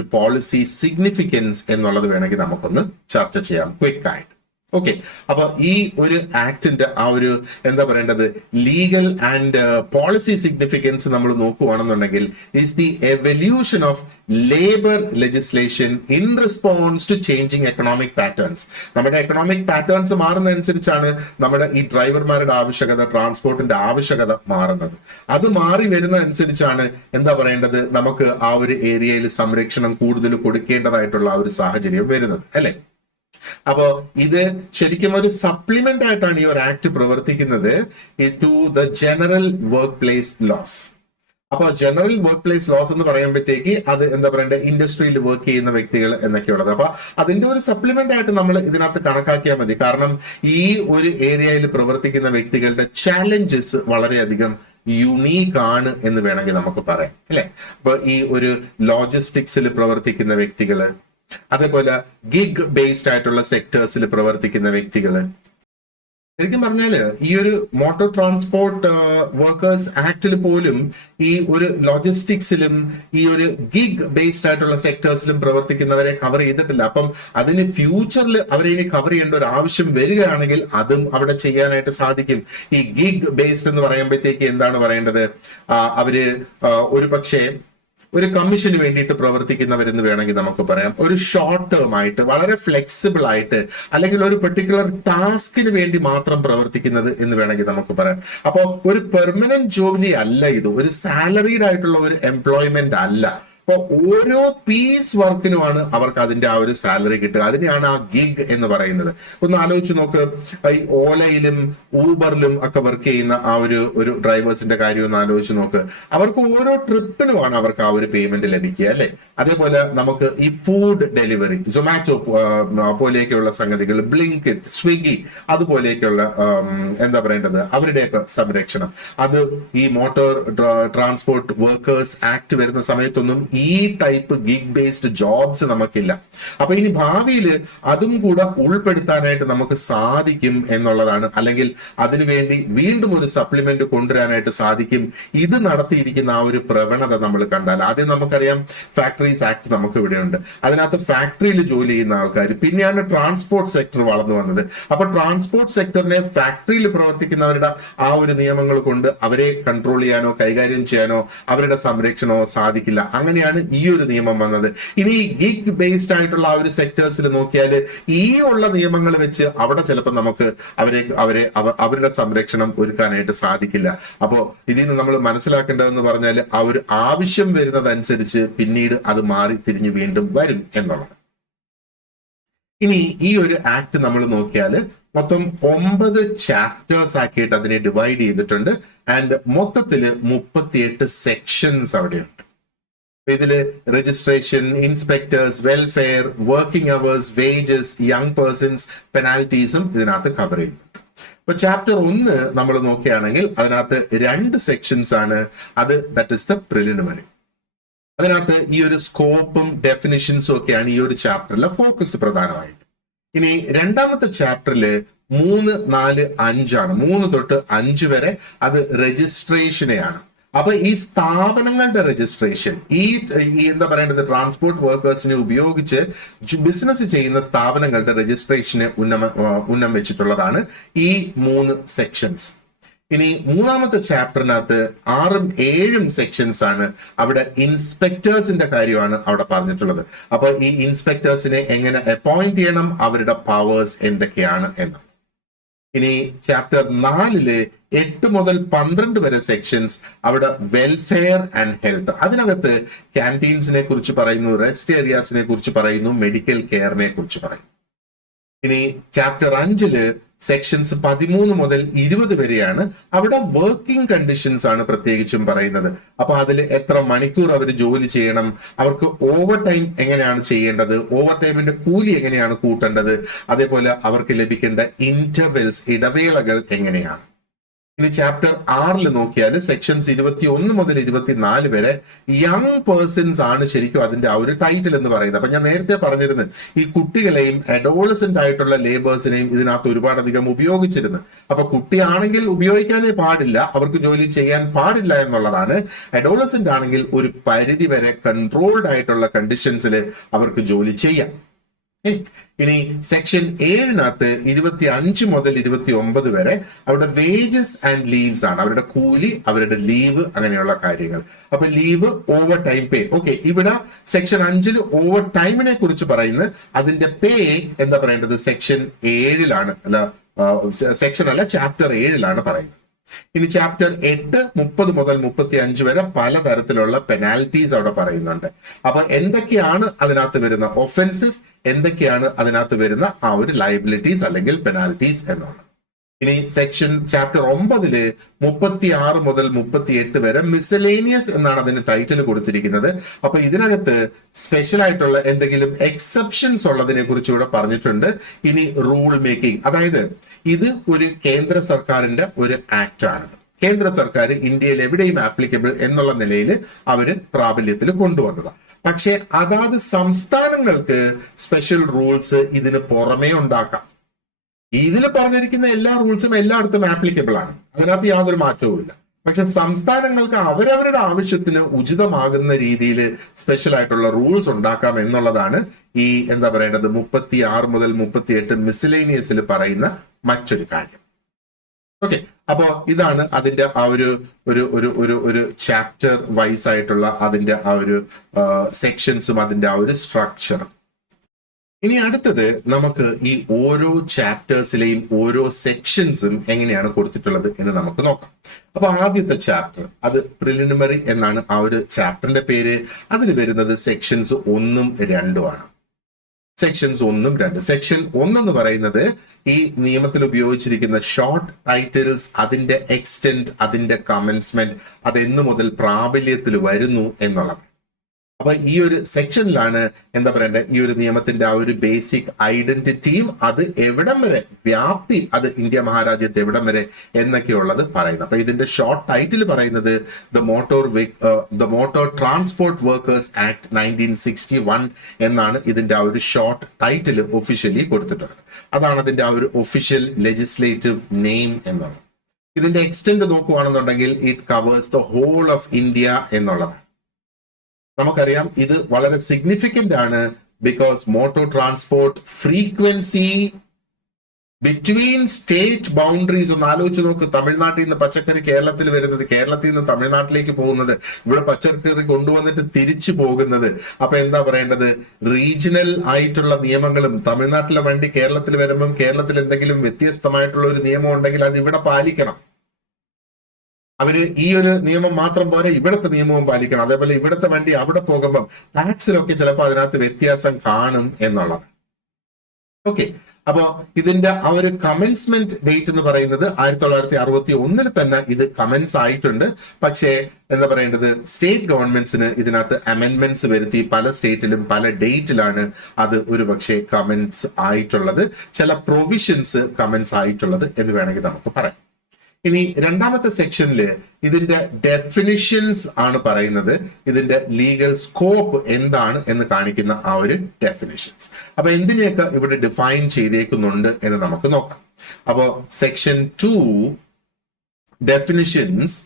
ഒരു പോളിസി സിഗ്നിഫിക്കൻസ് എന്നുള്ളത് വേണമെങ്കിൽ നമുക്കൊന്ന് ചർച്ച ചെയ്യാം ക്വിക്കായിട്ട്. ഓക്കെ, അപ്പൊ ഈ ഒരു ആക്ടിന്റെ ആ ഒരു എന്താ പറയേണ്ടത് ലീഗൽ ആൻഡ് പോളിസി സിഗ്നിഫിക്കൻസ് നമ്മൾ നോക്കുകയാണെന്നുണ്ടെങ്കിൽ is the evolution of labour legislation in response to changing economic patterns. നമ്മുടെ എക്കണോമിക് പാറ്റേൺസ് മാറുന്നതനുസരിച്ചാണ് നമ്മുടെ ഈ ഡ്രൈവർമാരുടെ ആവശ്യകത, ട്രാൻസ്പോർട്ടിന്റെ ആവശ്യകത മാറുന്നത്. അത് മാറി വരുന്നതനുസരിച്ചാണ് എന്താ പറയേണ്ടത്, നമുക്ക് ആ ഒരു ഏരിയയിൽ സംരക്ഷണം കൂടുതൽ കൊടുക്കേണ്ടതായിട്ടുള്ള ആ ഒരു സാഹചര്യം വരുന്നത് അല്ലെ. അപ്പോ ഇത് ശരിക്കും ഒരു സപ്ലിമെന്റ് ആയിട്ടാണ് ഈ ഒരു ആക്ട് പ്രവർത്തിക്കുന്നത് to the general workplace laws. അപ്പൊ ജനറൽ വർക്ക് പ്ലേസ് ലോസ് എന്ന് പറയുമ്പോഴത്തേക്ക് അത് എന്താ പറയണ്ടേ, ഇൻഡസ്ട്രിയിൽ വർക്ക് ചെയ്യുന്ന വ്യക്തികൾ എന്നൊക്കെയുള്ളത്. അപ്പൊ അതിന്റെ ഒരു സപ്ലിമെന്റ് ആയിട്ട് നമ്മൾ ഇതിനകത്ത് കണക്കാക്കിയാൽ മതി. കാരണം ഈ ഒരു ഏരിയയിൽ പ്രവർത്തിക്കുന്ന വ്യക്തികളുടെ ചാലഞ്ചസ് വളരെയധികം യുണീക്ക് ആണ് എന്ന് വേണമെങ്കിൽ നമുക്ക് പറയാം അല്ലെ. അപ്പൊ ഈ ഒരു ലോജിസ്റ്റിക്സിൽ പ്രവർത്തിക്കുന്ന വ്യക്തികള്, അതേപോലെ ഗിഗ് ബേസ്ഡ് ആയിട്ടുള്ള സെക്ടേഴ്സിൽ പ്രവർത്തിക്കുന്ന വ്യക്തികള്, ശരിക്കും പറഞ്ഞാല് ഈ ഒരു മോട്ടോർ ട്രാൻസ്പോർട്ട് വർക്കേഴ്സ് ആക്ടിൽ പോലും ഈ ഒരു ലോജിസ്റ്റിക്സിലും ഈ ഒരു ഗിഗ് ബേസ്ഡ് ആയിട്ടുള്ള സെക്ടേഴ്സിലും പ്രവർത്തിക്കുന്നവരെ കവർ ചെയ്തിട്ടില്ല. അപ്പം അതിന് ഫ്യൂച്ചറിൽ അവരെ ഇനി കവർ ചെയ്യേണ്ട ഒരു ആവശ്യം വരികയാണെങ്കിൽ അതും അവിടെ ചെയ്യാനായിട്ട് സാധിക്കും. ഈ ഗിഗ് ബേസ്ഡ് എന്ന് പറയുമ്പോഴത്തേക്ക് എന്താണ് പറയേണ്ടത്, അവര് ഒരു പക്ഷേ ഒരു കമ്മീഷന് വേണ്ടിയിട്ട് പ്രവർത്തിക്കുന്നവരെന്ന് വേണമെങ്കിൽ നമുക്ക് പറയാം. ഒരു ഷോർട്ട് ടേം ആയിട്ട് വളരെ ഫ്ലെക്സിബിൾ ആയിട്ട് അല്ലെങ്കിൽ ഒരു പെർട്ടിക്കുലർ ടാസ്കിന് വേണ്ടി മാത്രം പ്രവർത്തിക്കുന്നത് എന്ന് വേണമെങ്കിൽ നമുക്ക് പറയാം. അപ്പോൾ ഒരു പെർമനന്റ് ജോലി അല്ല ഇത്, ഒരു സാലറീഡ് ആയിട്ടുള്ള ഒരു എംപ്ലോയ്മെന്റ് അല്ല. അപ്പൊ ഓരോ പീസ് വർക്കിനുമാണ് അവർക്ക് അതിന്റെ ആ ഒരു സാലറി കിട്ടുക. അതിനെയാണ് ആ ഗിഗ് എന്ന് പറയുന്നത്. ഒന്ന് ആലോചിച്ച് നോക്ക്, ഈ ഓലയിലും ഊബറിലും ഒക്കെ വർക്ക് ചെയ്യുന്ന ആ ഒരു ഡ്രൈവേഴ്സിന്റെ കാര്യം ഒന്ന് ആലോചിച്ച് നോക്ക്. അവർക്ക് ഓരോ ട്രിപ്പിനുമാണ് അവർക്ക് ആ ഒരു പേയ്മെന്റ് ലഭിക്കുക, അല്ലെ? അതേപോലെ നമുക്ക് ഈ ഫുഡ് ഡെലിവറി, സൊമാറ്റോ പോലെയൊക്കെയുള്ള സംഗതികൾ, ബ്ലിങ്കിറ്റ്, സ്വിഗ്ഗി അതുപോലെയൊക്കെയുള്ള എന്താ പറയേണ്ടത്, അവരുടെയൊക്കെ സംരക്ഷണം, അത് ഈ മോട്ടോർ ട്രാൻസ്പോർട്ട് വർക്കേഴ്സ് ആക്ട് വരുന്ന സമയത്തൊന്നും ഈ ടൈപ്പ് ഗിഗ് ബേസ്ഡ് ജോബ്സ് നമുക്കില്ല. അപ്പൊ ഇനി ഭാവിയിൽ അതും കൂടെ ഉൾപ്പെടുത്താനായിട്ട് നമുക്ക് സാധിക്കും എന്നുള്ളതാണ്, അല്ലെങ്കിൽ അതിനുവേണ്ടി വീണ്ടും ഒരു സപ്ലിമെന്റ് കൊണ്ടുവരാനായിട്ട് സാധിക്കും. ഇത് നടത്തിയിരിക്കുന്ന ആ ഒരു പ്രവണത നമ്മൾ കണ്ടാൽ, ആദ്യം നമുക്കറിയാം ഫാക്ടറീസ് ആക്ട് നമുക്ക് ഇവിടെയുണ്ട്, അതിനകത്ത് ഫാക്ടറിയിൽ ജോലി ചെയ്യുന്ന ആൾക്കാർ, പിന്നെയാണ് ട്രാൻസ്പോർട്ട് സെക്ടർ വളർന്നു വന്നത്. അപ്പൊ ട്രാൻസ്പോർട്ട് സെക്ടറിനെ ഫാക്ടറിയിൽ പ്രവർത്തിക്കുന്നവരുടെ ആ ഒരു നിയമങ്ങൾ കൊണ്ട് അവരെ കൺട്രോൾ ചെയ്യാനോ കൈകാര്യം ചെയ്യാനോ അവരുടെ സംരക്ഷണമോ സാധിക്കില്ല. അങ്ങനെയാണ് ഈ ഒരു നിയമം വന്നത്. ഇനി ഗിഗ് ബേസ്ഡ് ആയിട്ടുള്ള ആ ഒരു സെക്ടേഴ്സിൽ നോക്കിയാൽ ഈ ഉള്ള നിയമങ്ങൾ വെച്ച് അവിടെ ചിലപ്പോൾ നമുക്ക് അവരുടെ സംരക്ഷണം ഒരുക്കാനായിട്ട് സാധിക്കില്ല. അപ്പോ ഇതിൽ നിന്ന് നമ്മൾ മനസ്സിലാക്കേണ്ടതെന്ന് പറഞ്ഞാൽ ആ ഒരു ആവശ്യം വരുന്നതനുസരിച്ച് പിന്നീട് അത് മാറി തിരിഞ്ഞ് വീണ്ടും വരും എന്നുള്ളത്. ഇനി ഈ ഒരു ആക്ട് നമ്മൾ നോക്കിയാൽ മൊത്തം 9 ചാപ്റ്റേഴ്സ് ആക്കിയിട്ട് അതിനെ ഡിവൈഡ് ചെയ്തിട്ടുണ്ട്. ആൻഡ് മൊത്തത്തില് 38 സെക്ഷൻസ് അവിടെയുണ്ട്. ഇതില് registration, inspectors, welfare, working hours, wages, young persons, പെനാൽറ്റീസും ഇതിനകത്ത് കവർ ചെയ്യുന്നുണ്ട്. അപ്പൊ ചാപ്റ്റർ 1 നമ്മൾ നോക്കുകയാണെങ്കിൽ അതിനകത്ത് 2 സെക്ഷൻസ് ആണ്. അത് ദാറ്റ് ഇസ് ദ പ്രിലിമിനറി. അതിനകത്ത് ഈ ഒരു സ്കോപ്പും ഡെഫിനിഷൻസും ഒക്കെയാണ് ഈ ഒരു ചാപ്റ്ററിലെ ഫോക്കസ് പ്രധാനമായിട്ട്. ഇനി രണ്ടാമത്തെ ചാപ്റ്ററില് 3, 4, 5 ആണ്. 3 തൊട്ട് 5 വരെ അത് രജിസ്ട്രേഷനെയാണ്. അപ്പൊ ഈ സ്ഥാപനങ്ങളുടെ രജിസ്ട്രേഷൻ, ഈ എന്താ പറയേണ്ടത്, ട്രാൻസ്പോർട്ട് വർക്കേഴ്സിനെ ഉപയോഗിച്ച് ബിസിനസ് ചെയ്യുന്ന സ്ഥാപനങ്ങളുടെ രജിസ്ട്രേഷന് ഉന്നം വെച്ചിട്ടുള്ളതാണ് ഈ 3 സെക്ഷൻസ്. ഇനി മൂന്നാമത്തെ ചാപ്റ്ററിനകത്ത് 6ഉം 7ഉം സെക്ഷൻസ് ആണ്. അവിടെ ഇൻസ്പെക്ടേഴ്സിന്റെ കാര്യമാണ് അവിടെ പറഞ്ഞിട്ടുള്ളത്. അപ്പൊ ഈ ഇൻസ്പെക്ടേഴ്സിനെ എങ്ങനെ അപ്പോയിന്റ് ചെയ്യണം, അവരുടെ പവേഴ്സ് എന്തൊക്കെയാണ് എന്ന്. ഇനി ചാപ്റ്റർ 4 8 മുതൽ 12 വരെ സെക്ഷൻസ്, അവിടെ വെൽഫെയർ ആൻഡ് ഹെൽത്ത്. അതിനകത്ത് ക്യാൻറ്റീൻസിനെ കുറിച്ച് പറയുന്നു, റെസ്റ്റ് ഏരിയാസിനെ കുറിച്ച് പറയുന്നു, മെഡിക്കൽ കെയറിനെ കുറിച്ച് പറയുന്നു. ഇനി ചാപ്റ്റർ 5 സെക്ഷൻസ് 13 മുതൽ 20 വരെയാണ്. അവിടെ വർക്കിംഗ് കണ്ടീഷൻസ് ആണ് പ്രത്യേകിച്ചും പറയുന്നത്. അപ്പൊ അതിൽ എത്ര മണിക്കൂർ അവർ ജോലി ചെയ്യണം, അവർക്ക് ഓവർ ടൈം എങ്ങനെയാണ് ചെയ്യേണ്ടത്, ഓവർ ടൈമിന്റെ കൂലി എങ്ങനെയാണ് കൂട്ടേണ്ടത്, അതേപോലെ അവർക്ക് ലഭിക്കേണ്ട ഇന്റർവെൽസ്, ഇടവേളകൾ എങ്ങനെയാണ്. ഇനി ചാപ്റ്റർ 6 നോക്കിയാൽ സെക്ഷൻസ് 21 മുതൽ 24 വരെ യങ് പേഴ്സൺസ് ആണ് ശരിക്കും അതിന്റെ ആ ഒരു ടൈറ്റിൽ എന്ന് പറയുന്നത്. അപ്പൊ ഞാൻ നേരത്തെ പറഞ്ഞിരുന്നു ഈ കുട്ടികളെയും അഡോളസെന്റ് ആയിട്ടുള്ള ലേബേഴ്സിനെയും ഇതിനകത്ത് ഒരുപാടധികം ഉപയോഗിച്ചിരുന്നു. അപ്പൊ കുട്ടിയാണെങ്കിൽ ഉപയോഗിക്കാനേ പാടില്ല, അവർക്ക് ജോലി ചെയ്യാൻ പാടില്ല എന്നുള്ളതാണ്. അഡോളസെന്റ് ആണെങ്കിൽ ഒരു പരിധി വരെ കൺട്രോൾഡ് ആയിട്ടുള്ള കണ്ടീഷൻസിൽ അവർക്ക് ജോലി ചെയ്യാം. ഇനി സെക്ഷൻ 7 25 മുതൽ 29 വരെ അവിടെ വേജസ് ആൻഡ് ലീവ്സ് ആണ്. അവരുടെ കൂലി, അവരുടെ ലീവ്, അങ്ങനെയുള്ള കാര്യങ്ങൾ. അപ്പൊ ലീവ്, ഓവർ ടൈം പേ. ഓക്കെ, ഇവിടെ സെക്ഷൻ 5 ഓവർ ടൈമിനെ കുറിച്ച് പറയുന്നത്, അതിന്റെ പേ എന്താ പറയേണ്ടത് സെക്ഷൻ 7 സെക്ഷൻ അല്ല ചാപ്റ്റർ 7 പറയുന്നത്. ഇനി ചാപ്റ്റർ 8 30 മുതൽ 35 വരെ പലതരത്തിലുള്ള പെനാൽറ്റീസ് അവിടെ പറയുന്നുണ്ട്. അപ്പൊ എന്തൊക്കെയാണ് അതിനകത്ത് വരുന്ന ഒഫൻസസ്, എന്തൊക്കെയാണ് അതിനകത്ത് വരുന്ന ആ ഒരു ലയബിലിറ്റീസ് അല്ലെങ്കിൽ പെനാൽറ്റീസ് എന്നുള്ളത്. ഇനി ചാപ്റ്റർ 9 36 മുതൽ 38 വരെ മിസലേനിയസ് എന്നാണ് അതിന്റെ ടൈറ്റിൽ കൊടുത്തിരിക്കുന്നത്. അപ്പൊ ഇതിനകത്ത് സ്പെഷ്യൽ ആയിട്ടുള്ള എന്തെങ്കിലും എക്സെപ്ഷൻസ് ഉള്ളതിനെ കുറിച്ച് ഇവിടെ പറഞ്ഞിട്ടുണ്ട്. ഇനി റൂൾ മേക്കിംഗ്, അതായത് ഇത് ഒരു കേന്ദ്ര സർക്കാരിന്റെ ഒരു ആക്ട് ആണ്. കേന്ദ്ര സർക്കാർ ഇന്ത്യയിൽ എവിടെയും ആപ്ലിക്കബിൾ എന്നുള്ള നിലയിൽ അവര് പ്രാബല്യത്തിൽ കൊണ്ടുവന്നതാണ്. പക്ഷെ അതാത് സംസ്ഥാനങ്ങൾക്ക് സ്പെഷ്യൽ റൂൾസ് ഇതിന് പുറമേ ഉണ്ടാക്കാം. ഇതിൽ പറഞ്ഞിരിക്കുന്ന എല്ലാ റൂൾസും എല്ലായിടത്തും ആപ്ലിക്കബിൾ ആണ്, അതിനകത്ത് യാതൊരു മാറ്റവും ഇല്ല. പക്ഷെ സംസ്ഥാനങ്ങൾക്ക് അവരവരുടെ ആവശ്യത്തിന് ഉചിതമാകുന്ന രീതിയിൽ സ്പെഷ്യൽ ആയിട്ടുള്ള റൂൾസ് ഉണ്ടാക്കാം എന്നുള്ളതാണ് ഈ എന്താ പറയേണ്ടത് 36 മുതൽ 38 മിസലേനിയസിൽ പറയുന്ന മറ്റൊരു കാര്യം. ഓക്കെ, അപ്പോ ഇതാണ് അതിന്റെ ആ ഒരു ഒരു ഒരു ഒരു ഒരു ചാപ്റ്റർ വൈസ് ആയിട്ടുള്ള അതിന്റെ ആ ഒരു സെക്ഷൻസും അതിന്റെ ആ ഒരു സ്ട്രക്ചറും. ഇനി അടുത്തത് നമുക്ക് ഈ ഓരോ ചാപ്റ്റേഴ്സിലെയും ഓരോ സെക്ഷൻസും എങ്ങനെയാണ് കൊടുത്തിട്ടുള്ളത് എന്ന് നമുക്ക് നോക്കാം. അപ്പൊ ആദ്യത്തെ ചാപ്റ്റർ അത് പ്രിലിമിനറി എന്നാണ് ആ ഒരു ചാപ്റ്ററിന്റെ പേര്. അതിൽ വരുന്നത് സെക്ഷൻസ് 1ഉം 2ഉം ആണ്. സെക്ഷൻസ് 1ഉം 2. സെക്ഷൻ 1 എന്ന് പറയുന്നത് ഈ നിയമത്തിൽ ഉപയോഗിച്ചിരിക്കുന്ന ഷോർട്ട് ടൈറ്റിൽസ്, അതിന്റെ എക്സ്റ്റെന്റ്, അതിന്റെ കമൻസ്മെന്റ്, അതെന്നു മുതൽ പ്രാബല്യത്തിൽ വരുന്നു എന്നുള്ളത്. അപ്പൊ ഈ ഒരു സെക്ഷനിലാണ് എന്താ പറയണ്ടേ, ഈ ഒരു നിയമത്തിന്റെ ആ ഒരു ബേസിക് ഐഡന്റിറ്റിയും അത് എവിടം വരെ വ്യാപ്തി, അത് ഇന്ത്യ മഹാരാജ്യത്ത് എവിടം വരെ എന്നൊക്കെയുള്ളത് പറയുന്നത്. അപ്പൊ ഇതിന്റെ ഷോർട്ട് ടൈറ്റിൽ പറയുന്നത് the motor transport workers act 1961 എന്നാണ് ഇതിന്റെ ആ ഒരു ഷോർട്ട് ടൈറ്റിൽ ഒഫീഷ്യലി കൊടുത്തിട്ടുള്ളത്. അതാണ് അതിന്റെ ആ ഒരു ഒഫീഷ്യൽ ലെജിസ്ലേറ്റീവ് നെയിം എന്നുള്ളത്. ഇതിന്റെ എക്സ്റ്റെന്റ് നോക്കുകയാണെന്നുണ്ടെങ്കിൽ it covers the whole of India എന്നുള്ളതാണ്. നമുക്കറിയാം ഇത് വളരെ സിഗ്നിഫിക്കന്റ് ആണ്. Because motor transport frequency between state boundaries, ഒന്ന് ആലോചിച്ച് നോക്ക്. തമിഴ്നാട്ടിൽ നിന്ന് പച്ചക്കറി കേരളത്തിൽ വരുന്നത്, കേരളത്തിൽ നിന്ന് തമിഴ്നാട്ടിലേക്ക് പോകുന്നത്, ഇവിടെ പച്ചക്കറി കൊണ്ടുവന്നിട്ട് തിരിച്ചു പോകുന്നത്. അപ്പൊ എന്താ പറയേണ്ടത്, റീജിയണൽ ആയിട്ടുള്ള നിയമങ്ങളും, തമിഴ്നാട്ടിലെ വണ്ടി കേരളത്തിൽ വരുമ്പം കേരളത്തിൽ എന്തെങ്കിലും വ്യത്യസ്തമായിട്ടുള്ള ഒരു നിയമം ഉണ്ടെങ്കിൽ അത് ഇവിടെ പാലിക്കണം. അവര് ഈ ഒരു നിയമം മാത്രം പോരെ, ഇവിടുത്തെ നിയമവും പാലിക്കണം. അതേപോലെ ഇവിടുത്തെ വണ്ടി അവിടെ പോകുമ്പം ടാക്സിലൊക്കെ ചിലപ്പോൾ അതിനകത്ത് വ്യത്യാസം കാണും എന്നുള്ളത്. ഓക്കെ, അപ്പോ ഇതിന്റെ ആ ഒരു കമൻസ്മെന്റ് ഡേറ്റ് എന്ന് പറയുന്നത് 1961 തന്നെ ഇത് കമൻസ് ആയിട്ടുണ്ട്. പക്ഷേ എന്താ പറയേണ്ടത്, സ്റ്റേറ്റ് ഗവൺമെന്റ്സിന് ഇതിനകത്ത് അമെൻമെന്റ്സ് വരുത്തി പല സ്റ്റേറ്റിലും പല ഡേറ്റിലാണ് അത് ഒരു പക്ഷേ കമൻസ് ആയിട്ടുള്ളത്, ചില പ്രൊവിഷൻസ് കമൻസ് ആയിട്ടുള്ളത് എന്ന് വേണമെങ്കിൽ നമുക്ക് പറയാം. ഇനി രണ്ടാമത്തെ സെക്ഷനിൽ ഇതിന്റെ ഡെഫിനിഷൻസ് ആണ് പറയുന്നത്. ഇതിന്റെ ലീഗൽ സ്കോപ്പ് എന്താണ് എന്ന് കാണിക്കുന്ന ആ ഒരു ഡെഫിനിഷൻസ്. അപ്പൊ എന്തിനെയൊക്കെ ഇവിടെ ഡിഫൈൻ ചെയ്തേക്കുന്നുണ്ട് എന്ന് നമുക്ക് നോക്കാം. അപ്പോ സെക്ഷൻ 2 ഡെഫിനിഷൻസ്,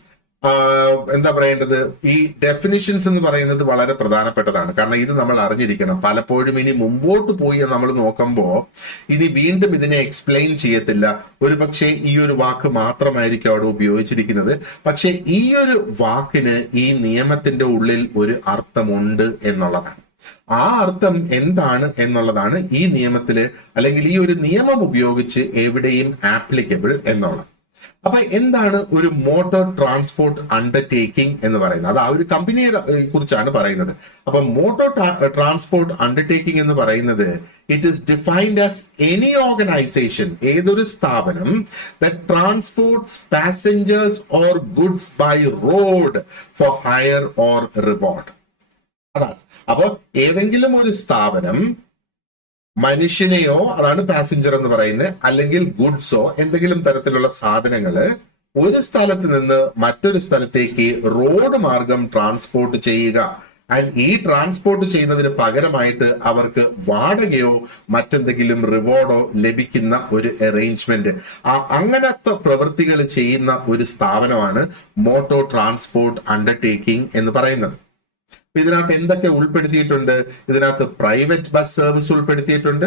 എന്താ പറയേണ്ടത്, ഈ ഡെഫിനിഷൻസ് എന്ന് പറയുന്നത് വളരെ പ്രധാനപ്പെട്ടതാണ്. കാരണം ഇത് നമ്മൾ അറിഞ്ഞിരിക്കണം. പലപ്പോഴും ഇനി മുമ്പോട്ട് പോയി നമ്മൾ നോക്കുമ്പോൾ ഇനി വീണ്ടും ഇതിനെ എക്സ്പ്ലെയിൻ ചെയ്യത്തില്ല. ഒരു പക്ഷേ ഈ ഒരു വാക്ക് മാത്രമായിരിക്കും അവിടെ ഉപയോഗിച്ചിരിക്കുന്നത്. പക്ഷെ ഈ ഒരു വാക്കിന് ഈ നിയമത്തിന്റെ ഉള്ളിൽ ഒരു അർത്ഥമുണ്ട് എന്നുള്ളതാണ്. ആ അർത്ഥം എന്താണ് എന്നുള്ളതാണ് ഈ നിയമത്തില്, അല്ലെങ്കിൽ ഈ ഒരു നിയമം ഉപയോഗിച്ച് എവിടെയും ആപ്ലിക്കബിൾ എന്നുള്ളത്. അപ്പൊ എന്താണ് ഒരു മോട്ടോർ ട്രാൻസ്പോർട്ട് അണ്ടർടേക്കിംഗ് എന്ന് പറയുന്നത്? അത് ആ ഒരു കമ്പനിയെ കുറിച്ചാണ് പറയുന്നത്. അപ്പൊ മോട്ടോർ ട്രാൻസ്പോർട്ട് അണ്ടർടേക്കിംഗ് എന്ന് പറയുന്നത് it is defined as any organisation, ഏതൊരു സ്ഥാപനം that transports passengers or goods by road for hire or reward. അതാണ്. അപ്പൊ ഏതെങ്കിലും ഒരു സ്ഥാപനം മനുഷ്യനെയോ, അതാണ് പാസഞ്ചർ എന്ന് പറയുന്നത്, അല്ലെങ്കിൽ ഗുഡ്സോ, എന്തെങ്കിലും തരത്തിലുള്ള സാധനങ്ങള് ഒരു സ്ഥലത്ത് നിന്ന് മറ്റൊരു സ്ഥലത്തേക്ക് റോഡ് മാർഗം ട്രാൻസ്പോർട്ട് ചെയ്യുക. ആൻഡ് ഈ ട്രാൻസ്പോർട്ട് ചെയ്യുന്നതിന് പകരമായിട്ട് അവർക്ക് വാടകയോ മറ്റെന്തെങ്കിലും റിവാർഡോ ലഭിക്കുന്ന ഒരു അറേഞ്ച്മെന്റ്, അങ്ങനത്തെ പ്രവൃത്തികൾ ചെയ്യുന്ന ഒരു സ്ഥാപനമാണ് മോട്ടോർ ട്രാൻസ്പോർട്ട് അണ്ടർടേക്കിംഗ് എന്ന് പറയുന്നത്. ഇതിനകത്ത് എന്തൊക്കെ ഉൾപ്പെടുത്തിയിട്ടുണ്ട്? ഇതിനകത്ത് പ്രൈവറ്റ് ബസ് സർവീസ് ഉൾപ്പെടുത്തിയിട്ടുണ്ട്,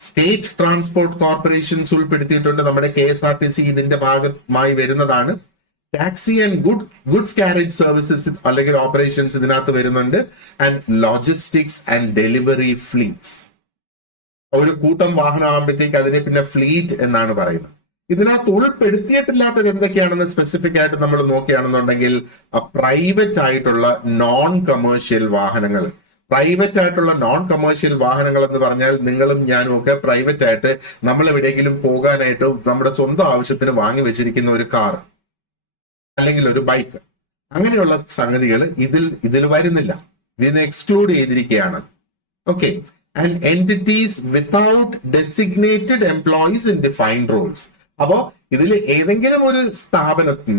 സ്റ്റേറ്റ് ട്രാൻസ്പോർട്ട് കോർപ്പറേഷൻസ് ഉൾപ്പെടുത്തിയിട്ടുണ്ട്, നമ്മുടെ KSRTC ഇതിന്റെ ഭാഗമായി വരുന്നതാണ്. Taxi and goods carriage services അല്ലെങ്കിൽ ഓപ്പറേഷൻസ് ഇതിനകത്ത് വരുന്നുണ്ട്. And logistics and delivery fleets. ഒരു കൂട്ടം വാഹനം ആകുമ്പോഴത്തേക്ക് അതിനെ പിന്നെ ഫ്ലീറ്റ് എന്നാണ് പറയുന്നത്. ഇതിനകത്ത് ഉൾപ്പെടുത്തിയിട്ടില്ലാത്തത് എന്തൊക്കെയാണെന്ന് സ്പെസിഫിക് ആയിട്ട് നമ്മൾ നോക്കുകയാണെന്നുണ്ടെങ്കിൽ പ്രൈവറ്റ് ആയിട്ടുള്ള നോൺ കമേഴ്ഷ്യൽ വാഹനങ്ങൾ. പ്രൈവറ്റ് ആയിട്ടുള്ള നോൺ കമേഴ്ഷ്യൽ വാഹനങ്ങൾ എന്ന് പറഞ്ഞാൽ നിങ്ങളും ഞാനും ഒക്കെ പ്രൈവറ്റ് ആയിട്ട് നമ്മൾ എവിടെയെങ്കിലും പോകാനായിട്ട് നമ്മുടെ സ്വന്തം ആവശ്യത്തിന് വാങ്ങി വെച്ചിരിക്കുന്ന ഒരു കാർ അല്ലെങ്കിൽ ഒരു ബൈക്ക്, അങ്ങനെയുള്ള സംഗതികൾ ഇതിൽ വരുന്നില്ല. ഇതിനെ എക്സ്ക്ലൂഡ് ചെയ്തിരിക്കുകയാണ്. Okay, and entities without designated employees in defined roles. അപ്പോ ഇതിൽ ഏതെങ്കിലും ഒരു സ്ഥാപനത്തിൽ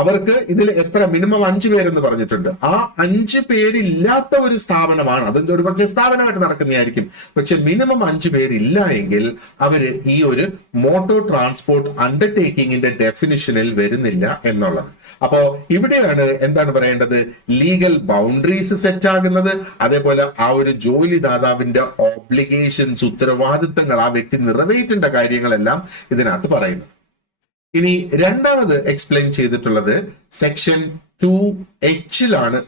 അവർക്ക് ഇതിൽ എത്ര മിനിമം 5 പേരെന്ന് പറഞ്ഞിട്ടുണ്ട്. ആ 5 പേരില്ലാത്ത ഒരു സ്ഥാപനമാണ്, അതെന്തോ ഒരു പക്ഷേ സ്ഥാപനമായിട്ട് നടക്കുന്നതായിരിക്കും. പക്ഷെ മിനിമം 5 പേരില്ല എങ്കിൽ അവര് ഈ ഒരു മോട്ടോർ ട്രാൻസ്പോർട്ട് അണ്ടർടേക്കിങ്ങിന്റെ ഡെഫിനിഷനിൽ വരുന്നില്ല എന്നുള്ളത്. അപ്പോ ഇവിടെയാണ് എന്താണ് പറയേണ്ടത്, ലീഗൽ ബൗണ്ടറീസ് സെറ്റ് ആകുന്നത്. അതേപോലെ ആ ഒരു ജോലിദാതാവിന്റെ ഓബ്ലിഗേഷൻസ്, ഉത്തരവാദിത്തങ്ങൾ, ആ വ്യക്തി നിറവേറ്റേണ്ട കാര്യങ്ങളെല്ലാം ഇതിനകത്ത് പറയുന്നത്. ഇനി രണ്ടാമത് എക്സ്പ്ലെയിൻ ചെയ്തിട്ടുള്ളത് സെക്ഷൻ 2H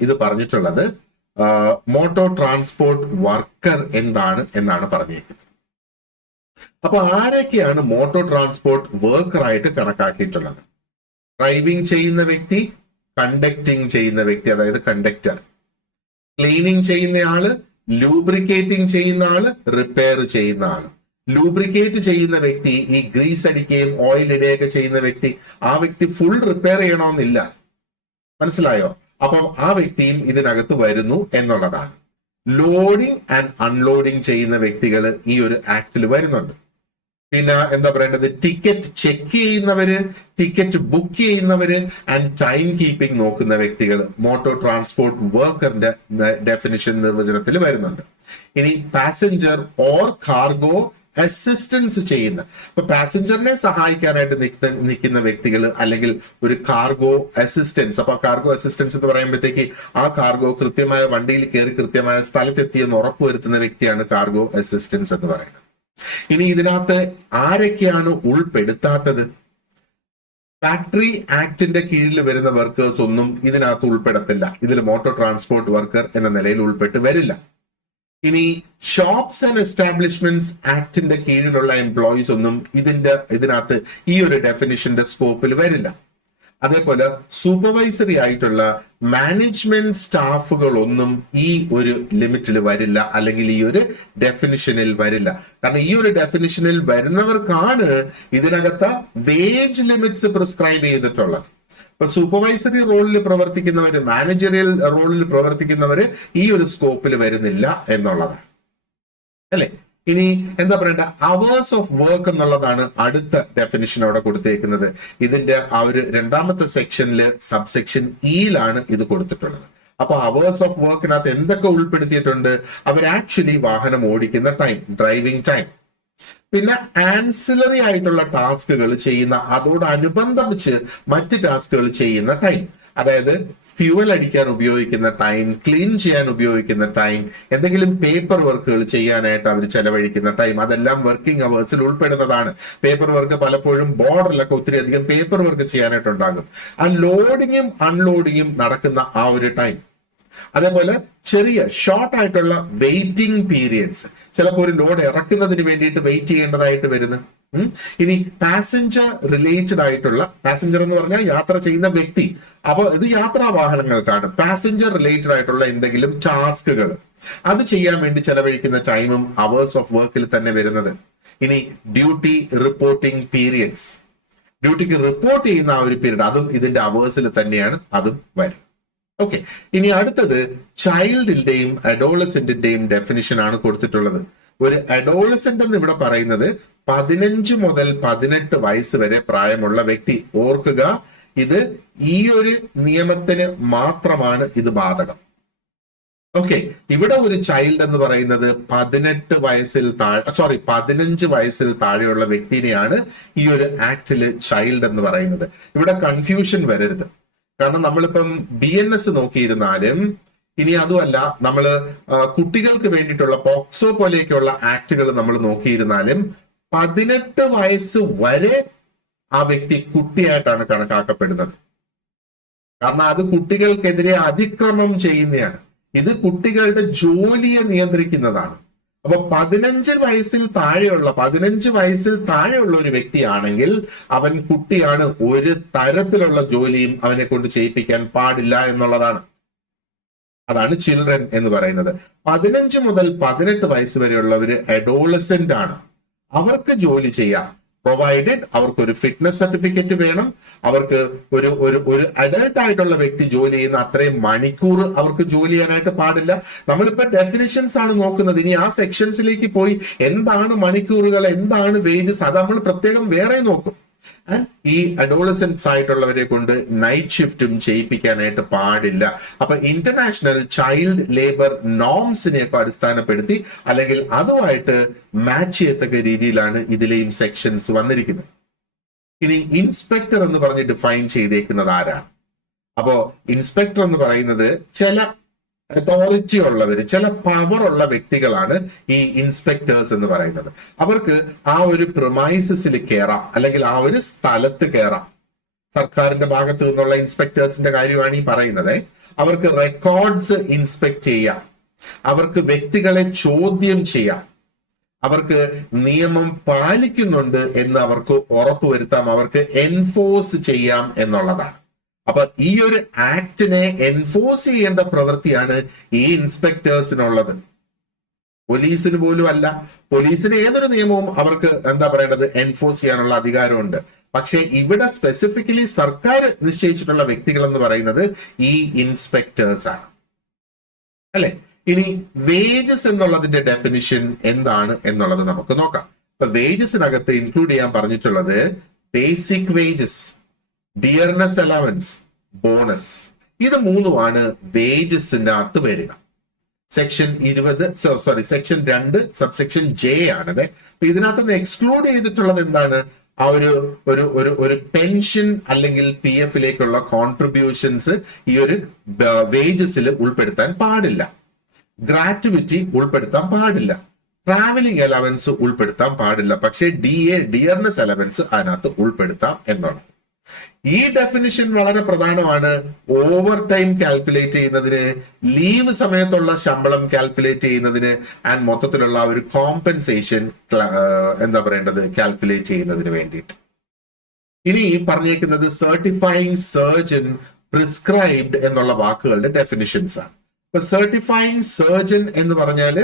ഇത് പറഞ്ഞിട്ടുള്ളത് മോട്ടോർ ട്രാൻസ്പോർട്ട് വർക്കർ എന്നാണ് പറഞ്ഞിരിക്കുന്നത്. അപ്പൊ ആരൊക്കെയാണ് മോട്ടോർ ട്രാൻസ്പോർട്ട് വർക്കർ ആയിട്ട് കണക്കാക്കിയിട്ടുള്ളത്? ഡ്രൈവിംഗ് ചെയ്യുന്ന വ്യക്തി, കണ്ടക്ടിങ് ചെയ്യുന്ന വ്യക്തി അതായത് കണ്ടക്ടർ, ക്ലീനിങ് ചെയ്യുന്ന ആള്, ലൂബ്രിക്കേറ്റിംഗ് ചെയ്യുന്ന ആള്, റിപ്പയർ ചെയ്യുന്ന ആള്. ലൂബ്രിക്കേറ്റ് ചെയ്യുന്ന വ്യക്തി ഈ ഗ്രീസ് അടിക്കുകയും ഓയിൽ ഇടുകയൊക്കെ ചെയ്യുന്ന വ്യക്തി, ആ വ്യക്തി ഫുൾ റിപ്പയർ ചെയ്യണമെന്നില്ല, മനസ്സിലായോ? അപ്പം ആ വ്യക്തിയും ഇതിനകത്ത് വരുന്നു എന്നുള്ളതാണ്. ലോഡിംഗ് ആൻഡ് അൺലോഡിംഗ് ചെയ്യുന്ന വ്യക്തികൾ ഈ ഒരു ആക്ടിൽ വരുന്നുണ്ട്. പിന്നെ എന്താ പറയേണ്ടത്, ടിക്കറ്റ് ചെക്ക് ചെയ്യുന്നവര്, ടിക്കറ്റ് ബുക്ക് ചെയ്യുന്നവര് ആൻഡ് ടൈം കീപ്പിംഗ് നോക്കുന്ന വ്യക്തികൾ മോട്ടോർ ട്രാൻസ്പോർട്ട് വർക്കറിന്റെ ഡെഫിനിഷൻ നിർവചനത്തിൽ വരുന്നുണ്ട്. ഇനി പാസഞ്ചർ ഓർ കാർഗോ അസിസ്റ്റൻസ് ചെയ്യുന്ന, ഇപ്പൊ പാസഞ്ചറിനെ സഹായിക്കാനായിട്ട് നിൽക്കുന്ന വ്യക്തികൾ അല്ലെങ്കിൽ ഒരു കാർഗോ അസിസ്റ്റൻസ്. അപ്പൊ കാർഗോ അസിസ്റ്റൻസ് എന്ന് പറയുമ്പോഴത്തേക്ക് ആ കാർഗോ കൃത്യമായ വണ്ടിയിൽ കയറി കൃത്യമായ സ്ഥലത്തെത്തിയെന്ന് ഉറപ്പുവരുത്തുന്ന വ്യക്തിയാണ് കാർഗോ അസിസ്റ്റൻസ് എന്ന് പറയുന്നത്. ഇനി ഇതിനകത്ത് ആരൊക്കെയാണ് ഉൾപ്പെടുത്താത്തത്? ഫാക്ടറി ആക്ടിന്റെ കീഴിൽ വരുന്ന വർക്കേഴ്സ് ഒന്നും ഇതിനകത്ത് ഉൾപ്പെടത്തില്ല. ഇതിൽ മോട്ടോർ ട്രാൻസ്പോർട്ട് വർക്കർ എന്ന നിലയിൽ ഉൾപ്പെട്ട് വരില്ല. ഇനി ഷോപ്സ് ആൻഡ് എസ്റ്റാബ്ലിഷ്മെന്റ്സ് ആക്ടിന്റെ കീഴിലുള്ള എംപ്ലോയീസ് ഒന്നും ഇതിനകത്ത് ഈ ഒരു ഡെഫിനിഷന്റെ സ്കോപ്പിൽ വരില്ല. അതേപോലെ സൂപ്പർവൈസറി ആയിട്ടുള്ള മാനേജ്മെന്റ് സ്റ്റാഫുകളൊന്നും ഈ ഒരു ലിമിറ്റിൽ വരില്ല, അല്ലെങ്കിൽ ഈ ഒരു ഡെഫിനിഷനിൽ വരില്ല. കാരണം ഈ ഒരു ഡെഫിനിഷനിൽ വരുന്നവർക്കാണ് ഇതിനകത്ത് വേജ് ലിമിറ്റ്സ് പ്രിസ്ക്രൈബ് ചെയ്തിട്ടുള്ളത്. ഇപ്പൊ സൂപ്പർവൈസറി റോളിൽ പ്രവർത്തിക്കുന്നവര്, മാനേജറിയൽ റോളിൽ പ്രവർത്തിക്കുന്നവര് ഈ ഒരു സ്കോപ്പിൽ വരുന്നില്ല എന്നുള്ളതാണ്, അല്ലെ? ഇനി എന്താ പറയണ്ട, അവേഴ്സ് ഓഫ് വർക്ക് എന്നുള്ളതാണ് അടുത്ത ഡെഫിനിഷൻ അവിടെ കൊടുത്തേക്കുന്നത്. ഇതിന്റെ ആ ഒരു രണ്ടാമത്തെ സെക്ഷനില് സബ്സെക്ഷൻ ഇയിലാണ് ഇത് കൊടുത്തിട്ടുള്ളത്. അപ്പൊ അവേഴ്സ് ഓഫ് വർക്കിനകത്ത് എന്തൊക്കെ ഉൾപ്പെടുത്തിയിട്ടുണ്ട്? അവർ ആക്ച്വലി വാഹനം ഓടിക്കുന്ന ടൈം, ഡ്രൈവിംഗ് ടൈം, പിന്നെ ആൻസിലറി ആയിട്ടുള്ള ടാസ്കുകൾ ചെയ്യുന്ന, അതോടനുബന്ധിച്ച് മറ്റ് ടാസ്കുകൾ ചെയ്യുന്ന ടൈം, അതായത് ഫ്യൂവൽ അടിക്കാൻ ഉപയോഗിക്കുന്ന ടൈം, ക്ലീൻ ചെയ്യാൻ ഉപയോഗിക്കുന്ന ടൈം, എന്തെങ്കിലും പേപ്പർ വർക്കുകൾ ചെയ്യാനായിട്ട് അവർ ചെലവഴിക്കുന്ന ടൈം, അതെല്ലാം വർക്കിംഗ് അവേഴ്സിൽ ഉൾപ്പെടുന്നതാണ്. പേപ്പർ വർക്ക് പലപ്പോഴും ബോർഡറിലൊക്കെ ഒത്തിരി അധികം പേപ്പർ വർക്ക് ചെയ്യാനായിട്ടുണ്ടാകും. ആ ലോഡിങ്ങും അൺലോഡിങ്ങും നടക്കുന്ന ആ ഒരു ടൈം, അതേപോലെ ചെറിയ ഷോർട്ട് ആയിട്ടുള്ള വെയിറ്റിംഗ് പീരിയഡ്സ്, ചിലപ്പോൾ ഒരു ലോഡ് ഇറക്കുന്നതിന് വേണ്ടിയിട്ട് വെയിറ്റ് ചെയ്യേണ്ടതായിട്ട് വരുന്നു. ഇനി പാസഞ്ചർ റിലേറ്റഡ് ആയിട്ടുള്ള, പാസഞ്ചർ എന്ന് പറഞ്ഞാൽ യാത്ര ചെയ്യുന്ന വ്യക്തി, അപ്പൊ ഇത് യാത്രാ വാഹനങ്ങൾക്കാണ്. പാസഞ്ചർ റിലേറ്റഡ് ആയിട്ടുള്ള എന്തെങ്കിലും ടാസ്കുകൾ അത് ചെയ്യാൻ വേണ്ടി ചെലവഴിക്കുന്ന ടൈമും അവേഴ്സ് ഓഫ് വർക്കിൽ തന്നെ വരുന്നത്. ഇനി ഡ്യൂട്ടി റിപ്പോർട്ടിംഗ് പീരിയഡ്സ്, ഡ്യൂട്ടിക്ക് റിപ്പോർട്ട് ചെയ്യുന്ന ആ ഒരു പീരീഡ്, അതും ഇതിന്റെ അവേഴ്സിൽ തന്നെയാണ്, അതും വരും. ഓക്കെ, ഇനി അടുത്തത് ചൈൽഡിന്റെയും അഡോളസെന്റിന്റെയും ഡെഫിനിഷൻ ആണ് കൊടുത്തിട്ടുള്ളത്. ഒരു അഡോളസെന്റ് എന്ന് ഇവിടെ പറയുന്നത് 15 മുതൽ 18 വയസ്സ് വരെ പ്രായമുള്ള വ്യക്തി. ഓർക്കുക, ഇത് ഈ ഒരു നിയമത്തിന് മാത്രമാണ് ഇത് ബാധകം. ഓക്കെ, ഇവിടെ ഒരു ചൈൽഡ് എന്ന് പറയുന്നത് 15 വയസ്സിൽ താഴെയുള്ള വ്യക്തിനെയാണ് ഈ ഒരു ആക്ടില് ചൈൽഡ് എന്ന് പറയുന്നത്. ഇവിടെ കൺഫ്യൂഷൻ വരരുത്. കാരണം നമ്മളിപ്പം BNS നോക്കിയിരുന്നാലും, ഇനി അതുമല്ല നമ്മള് കുട്ടികൾക്ക് വേണ്ടിയിട്ടുള്ള പോക്സോ പോലെയൊക്കെയുള്ള ആക്ടുകൾ നമ്മൾ നോക്കിയിരുന്നാലും 18 വയസ്സ് വരെ ആ വ്യക്തി കുട്ടിയായിട്ടാണ് കണക്കാക്കപ്പെടുന്നത്. കാരണം അത് കുട്ടികൾക്കെതിരെ അതിക്രമം ചെയ്യുന്നതാണ്. ഇത് കുട്ടികളുടെ ജോലിയെ നിയന്ത്രിക്കുന്നതാണ്. അപ്പൊ 15 വയസ്സിൽ താഴെയുള്ള ഒരു വ്യക്തിയാണെങ്കിൽ അവൻ കുട്ടിയാണ്. ഒരു തരത്തിലുള്ള ജോലിയും അവനെ കൊണ്ട് ചെയ്യിപ്പിക്കാൻ പാടില്ല എന്നുള്ളതാണ്. അതാണ് ചിൽഡ്രൻ എന്ന് പറയുന്നത്. 15 മുതൽ 18 വയസ്സ് വരെയുള്ളവര് അഡോളസെന്റ് ആണ്. അവർക്ക് ജോലി ചെയ്യാം, പ്രൊവൈഡഡ് അവർക്കൊരു ഫിറ്റ്നസ് സർട്ടിഫിക്കറ്റ് വേണം. അവർക്ക് ഒരു അഡൾട്ട് ആയിട്ടുള്ള വ്യക്തി ജോലി ചെയ്യുന്ന അത്രയും മണിക്കൂർ അവർക്ക് ജോലി ചെയ്യാനായിട്ട് പാടില്ല. നമ്മളിപ്പോ ഡെഫിനിഷൻസ് ആണ് നോക്കുന്നത്. ഇനി ആ സെക്ഷൻസിലേക്ക് പോയി എന്താണ് മണിക്കൂറുകൾ, എന്താണ് വേജസ്, അത് നമ്മൾ പ്രത്യേകം വേറെ നോക്കും. ആൻഡ് ഈ അഡോളസെന്റ്സ് ആയിട്ടുള്ളവരെ കൊണ്ട് നൈറ്റ് ഷിഫ്റ്റും ചെയ്യിപ്പിക്കാനായിട്ട് പാടില്ല. അപ്പൊ ഇന്റർനാഷണൽ ചൈൽഡ് ലേബർ നോംസിനെയൊക്കെ അടിസ്ഥാനപ്പെടുത്തി അല്ലെങ്കിൽ അതുമായിട്ട് മാച്ച് ചെയ്യത്തക്ക രീതിയിലാണ് ഇതിലെയും സെക്ഷൻസ് വന്നിരിക്കുന്നത്. ഇനി ഇൻസ്പെക്ടർ എന്ന് പറഞ്ഞ് ഡിഫൈൻ ചെയ്തേക്കുന്നത് ആരാണ്? അപ്പോ ഇൻസ്പെക്ടർ എന്ന് പറയുന്നത് ചില അതോറിറ്റി ഉള്ളവർ, ചില പവർ ഉള്ള വ്യക്തികളാണ് ഈ ഇൻസ്പെക്ടേഴ്സ് എന്ന് പറയുന്നത്. അവർക്ക് ആ ഒരു പ്രൊമൈസസിൽ കയറാം, അല്ലെങ്കിൽ ആ ഒരു സ്ഥലത്ത് കയറാം. സർക്കാരിന്റെ ഭാഗത്ത് നിന്നുള്ള ഇൻസ്പെക്ടേഴ്സിന്റെ കാര്യമാണ് ഈ പറയുന്നത്. അവർക്ക് റെക്കോർഡ്സ് ഇൻസ്പെക്ട് ചെയ്യാം, അവർക്ക് വ്യക്തികളെ ചോദ്യം ചെയ്യാം, അവർക്ക് നിയമം പാലിക്കുന്നുണ്ട് എന്ന് അവർക്ക് ഉറപ്പുവരുത്താം, അവർക്ക് എൻഫോഴ്സ് ചെയ്യാം എന്നുള്ളതാണ്. അപ്പൊ ഈ ഒരു ആക്ടിനെ എൻഫോഴ്സ് ചെയ്യേണ്ട പ്രവൃത്തിയാണ് ഈ ഇൻസ്പെക്ടേഴ്സിനുള്ളത്. പോലീസിന് പോലും അല്ല. പോലീസിന് ഏതൊരു നിയമവും അവർക്ക് എന്താ പറയേണ്ടത്, എൻഫോഴ്സ് ചെയ്യാനുള്ള അധികാരമുണ്ട്. പക്ഷെ ഇവിടെ സ്പെസിഫിക്കലി സർക്കാർ നിശ്ചയിച്ചിട്ടുള്ള വ്യക്തികൾ എന്ന് പറയുന്നത് ഈ ഇൻസ്പെക്ടേഴ്സ് ആണ്, അല്ലെ? ഇനി വേജസ് എന്നുള്ളതിന്റെ ഡെഫിനിഷൻ എന്താണ് എന്നുള്ളത് നമുക്ക് നോക്കാം. ഇപ്പൊ വേജസിനകത്ത് ഇൻക്ലൂഡ് ചെയ്യാൻ പറഞ്ഞിട്ടുള്ളത് basic wages, dearness allowance, bonus. ഇത് മൂന്നുമാണ് വേജസിന്റെ അകത്ത് വരിക. സെക്ഷൻ 2 സബ്സെക്ഷൻ ജെ ആണത്. ഇതിനകത്ത് നിന്ന് എക്സ്ക്ലൂഡ് ചെയ്തിട്ടുള്ളത് എന്താണ്? ആ ഒരു പെൻഷൻ അല്ലെങ്കിൽ PF കോൺട്രിബ്യൂഷൻസ് ഈ ഒരു വേജസിൽ ഉൾപ്പെടുത്താൻ പാടില്ല, ഗ്രാറ്റുവിറ്റി ഉൾപ്പെടുത്താൻ പാടില്ല, ട്രാവലിംഗ് അലവൻസ് ഉൾപ്പെടുത്താൻ പാടില്ല. പക്ഷേ ഡിയർനെസ് അലവൻസ് അതിനകത്ത് ഉൾപ്പെടുത്താം എന്നുള്ളത്. ഈ ഡെഫിനിഷൻ വളരെ പ്രധാനമാണ്. ഓവർ ടൈം കാൽക്കുലേറ്റ് ചെയ്യുന്നതിന്, ലീവ് സമയത്തുള്ള ശമ്പളം കാൽക്കുലേറ്റ് ചെയ്യുന്നതിന്, ആൻഡ് മൊത്തത്തിലുള്ള ഒരു കോമ്പൻസേഷൻ എന്താ പറയേണ്ടത്, കാൽക്കുലേറ്റ് ചെയ്യുന്നതിന് വേണ്ടിയിട്ട്. ഇനി പറഞ്ഞേക്കുന്നത് സർട്ടിഫൈങ് സർജൻ, പ്രിസ്ക്രൈബ്ഡ് എന്നുള്ള വാക്കുകളുടെ ഡെഫിനിഷൻസ് ആണ്. ഇപ്പൊ സർട്ടിഫൈങ് സർജൻ എന്ന് പറഞ്ഞാൽ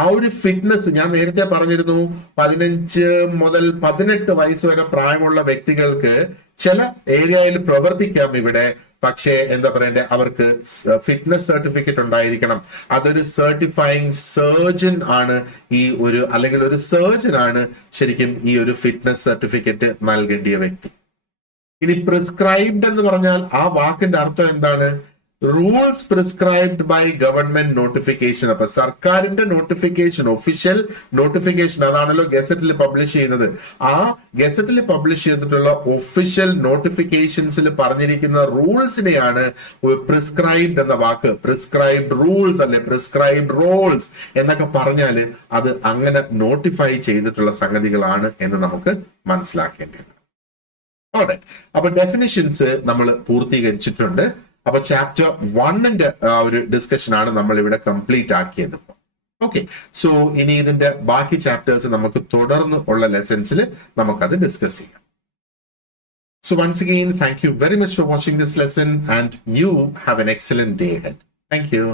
ആ ഒരു ഫിറ്റ്നസ്, ഞാൻ നേരത്തെ പറഞ്ഞിരുന്നു 15 മുതൽ 18 വയസ്സ് വരെ പ്രായമുള്ള വ്യക്തികൾക്ക് ചില ഏരിയയിൽ പ്രവർത്തിക്കാം ഇവിടെ. പക്ഷേ എന്താ പറയണ്ടേ, അവർക്ക് ഫിറ്റ്നസ് സർട്ടിഫിക്കറ്റ് ഉണ്ടായിരിക്കണം. അതൊരു സർട്ടിഫൈങ് സർജൻ ആണ് ഈ ഒരു, അല്ലെങ്കിൽ ഒരു സർജൻ ആണ് ശരിക്കും ഈ ഒരു ഫിറ്റ്നസ് സർട്ടിഫിക്കറ്റ് നൽകേണ്ടിയ വ്യക്തി. ഇനി പ്രിസ്ക്രൈബ്ഡ് എന്ന് പറഞ്ഞാൽ ആ വാക്കിന്റെ അർത്ഥം എന്താണ്? Rules prescribed by government notification. അപ്പൊ സർക്കാരിന്റെ നോട്ടിഫിക്കേഷൻ, ഒഫീഷ്യൽ നോട്ടിഫിക്കേഷൻ, അതാണല്ലോ ഗസറ്റിൽ പബ്ലിഷ് ചെയ്യുന്നത്. ആ ഗസറ്റിൽ പബ്ലിഷ് ചെയ്തിട്ടുള്ള ഒഫീഷ്യൽ നോട്ടിഫിക്കേഷൻസിൽ പറഞ്ഞിരിക്കുന്ന റൂൾസിനെയാണ് പ്രിസ്ക്രൈബ്ഡ് എന്ന വാക്ക്, പ്രിസ്ക്രൈബ്ഡ് റൂൾസ് അല്ലെ പ്രിസ്ക്രൈബ്ഡ് റോൾസ് എന്നൊക്കെ പറഞ്ഞാൽ അത് അങ്ങനെ നോട്ടിഫൈ ചെയ്തിട്ടുള്ള സംഗതികളാണ് എന്ന് നമുക്ക് മനസ്സിലാക്കേണ്ടത്. ഓക്കെ, അപ്പൊ ഡെഫിനിഷൻസ് നമ്മൾ പൂർത്തീകരിച്ചിട്ടുണ്ട്. അപ്പൊ ചാപ്റ്റർ 1ന്റെ ഒരു ഡിസ്കഷൻ ആണ് നമ്മൾ ഇവിടെ കംപ്ലീറ്റ് ആക്കിയത്. ഓക്കെ, സോ ഇനി ഇതിന്റെ ബാക്കി ചാപ്റ്റേഴ്സ് നമുക്ക് തുടർന്ന് ഉള്ള ലെസൺസിൽ നമുക്കത് ഡിസ്കസ് ചെയ്യാം. So once again, thank you very much for watching this lesson, and you have an excellent day ahead. Thank you.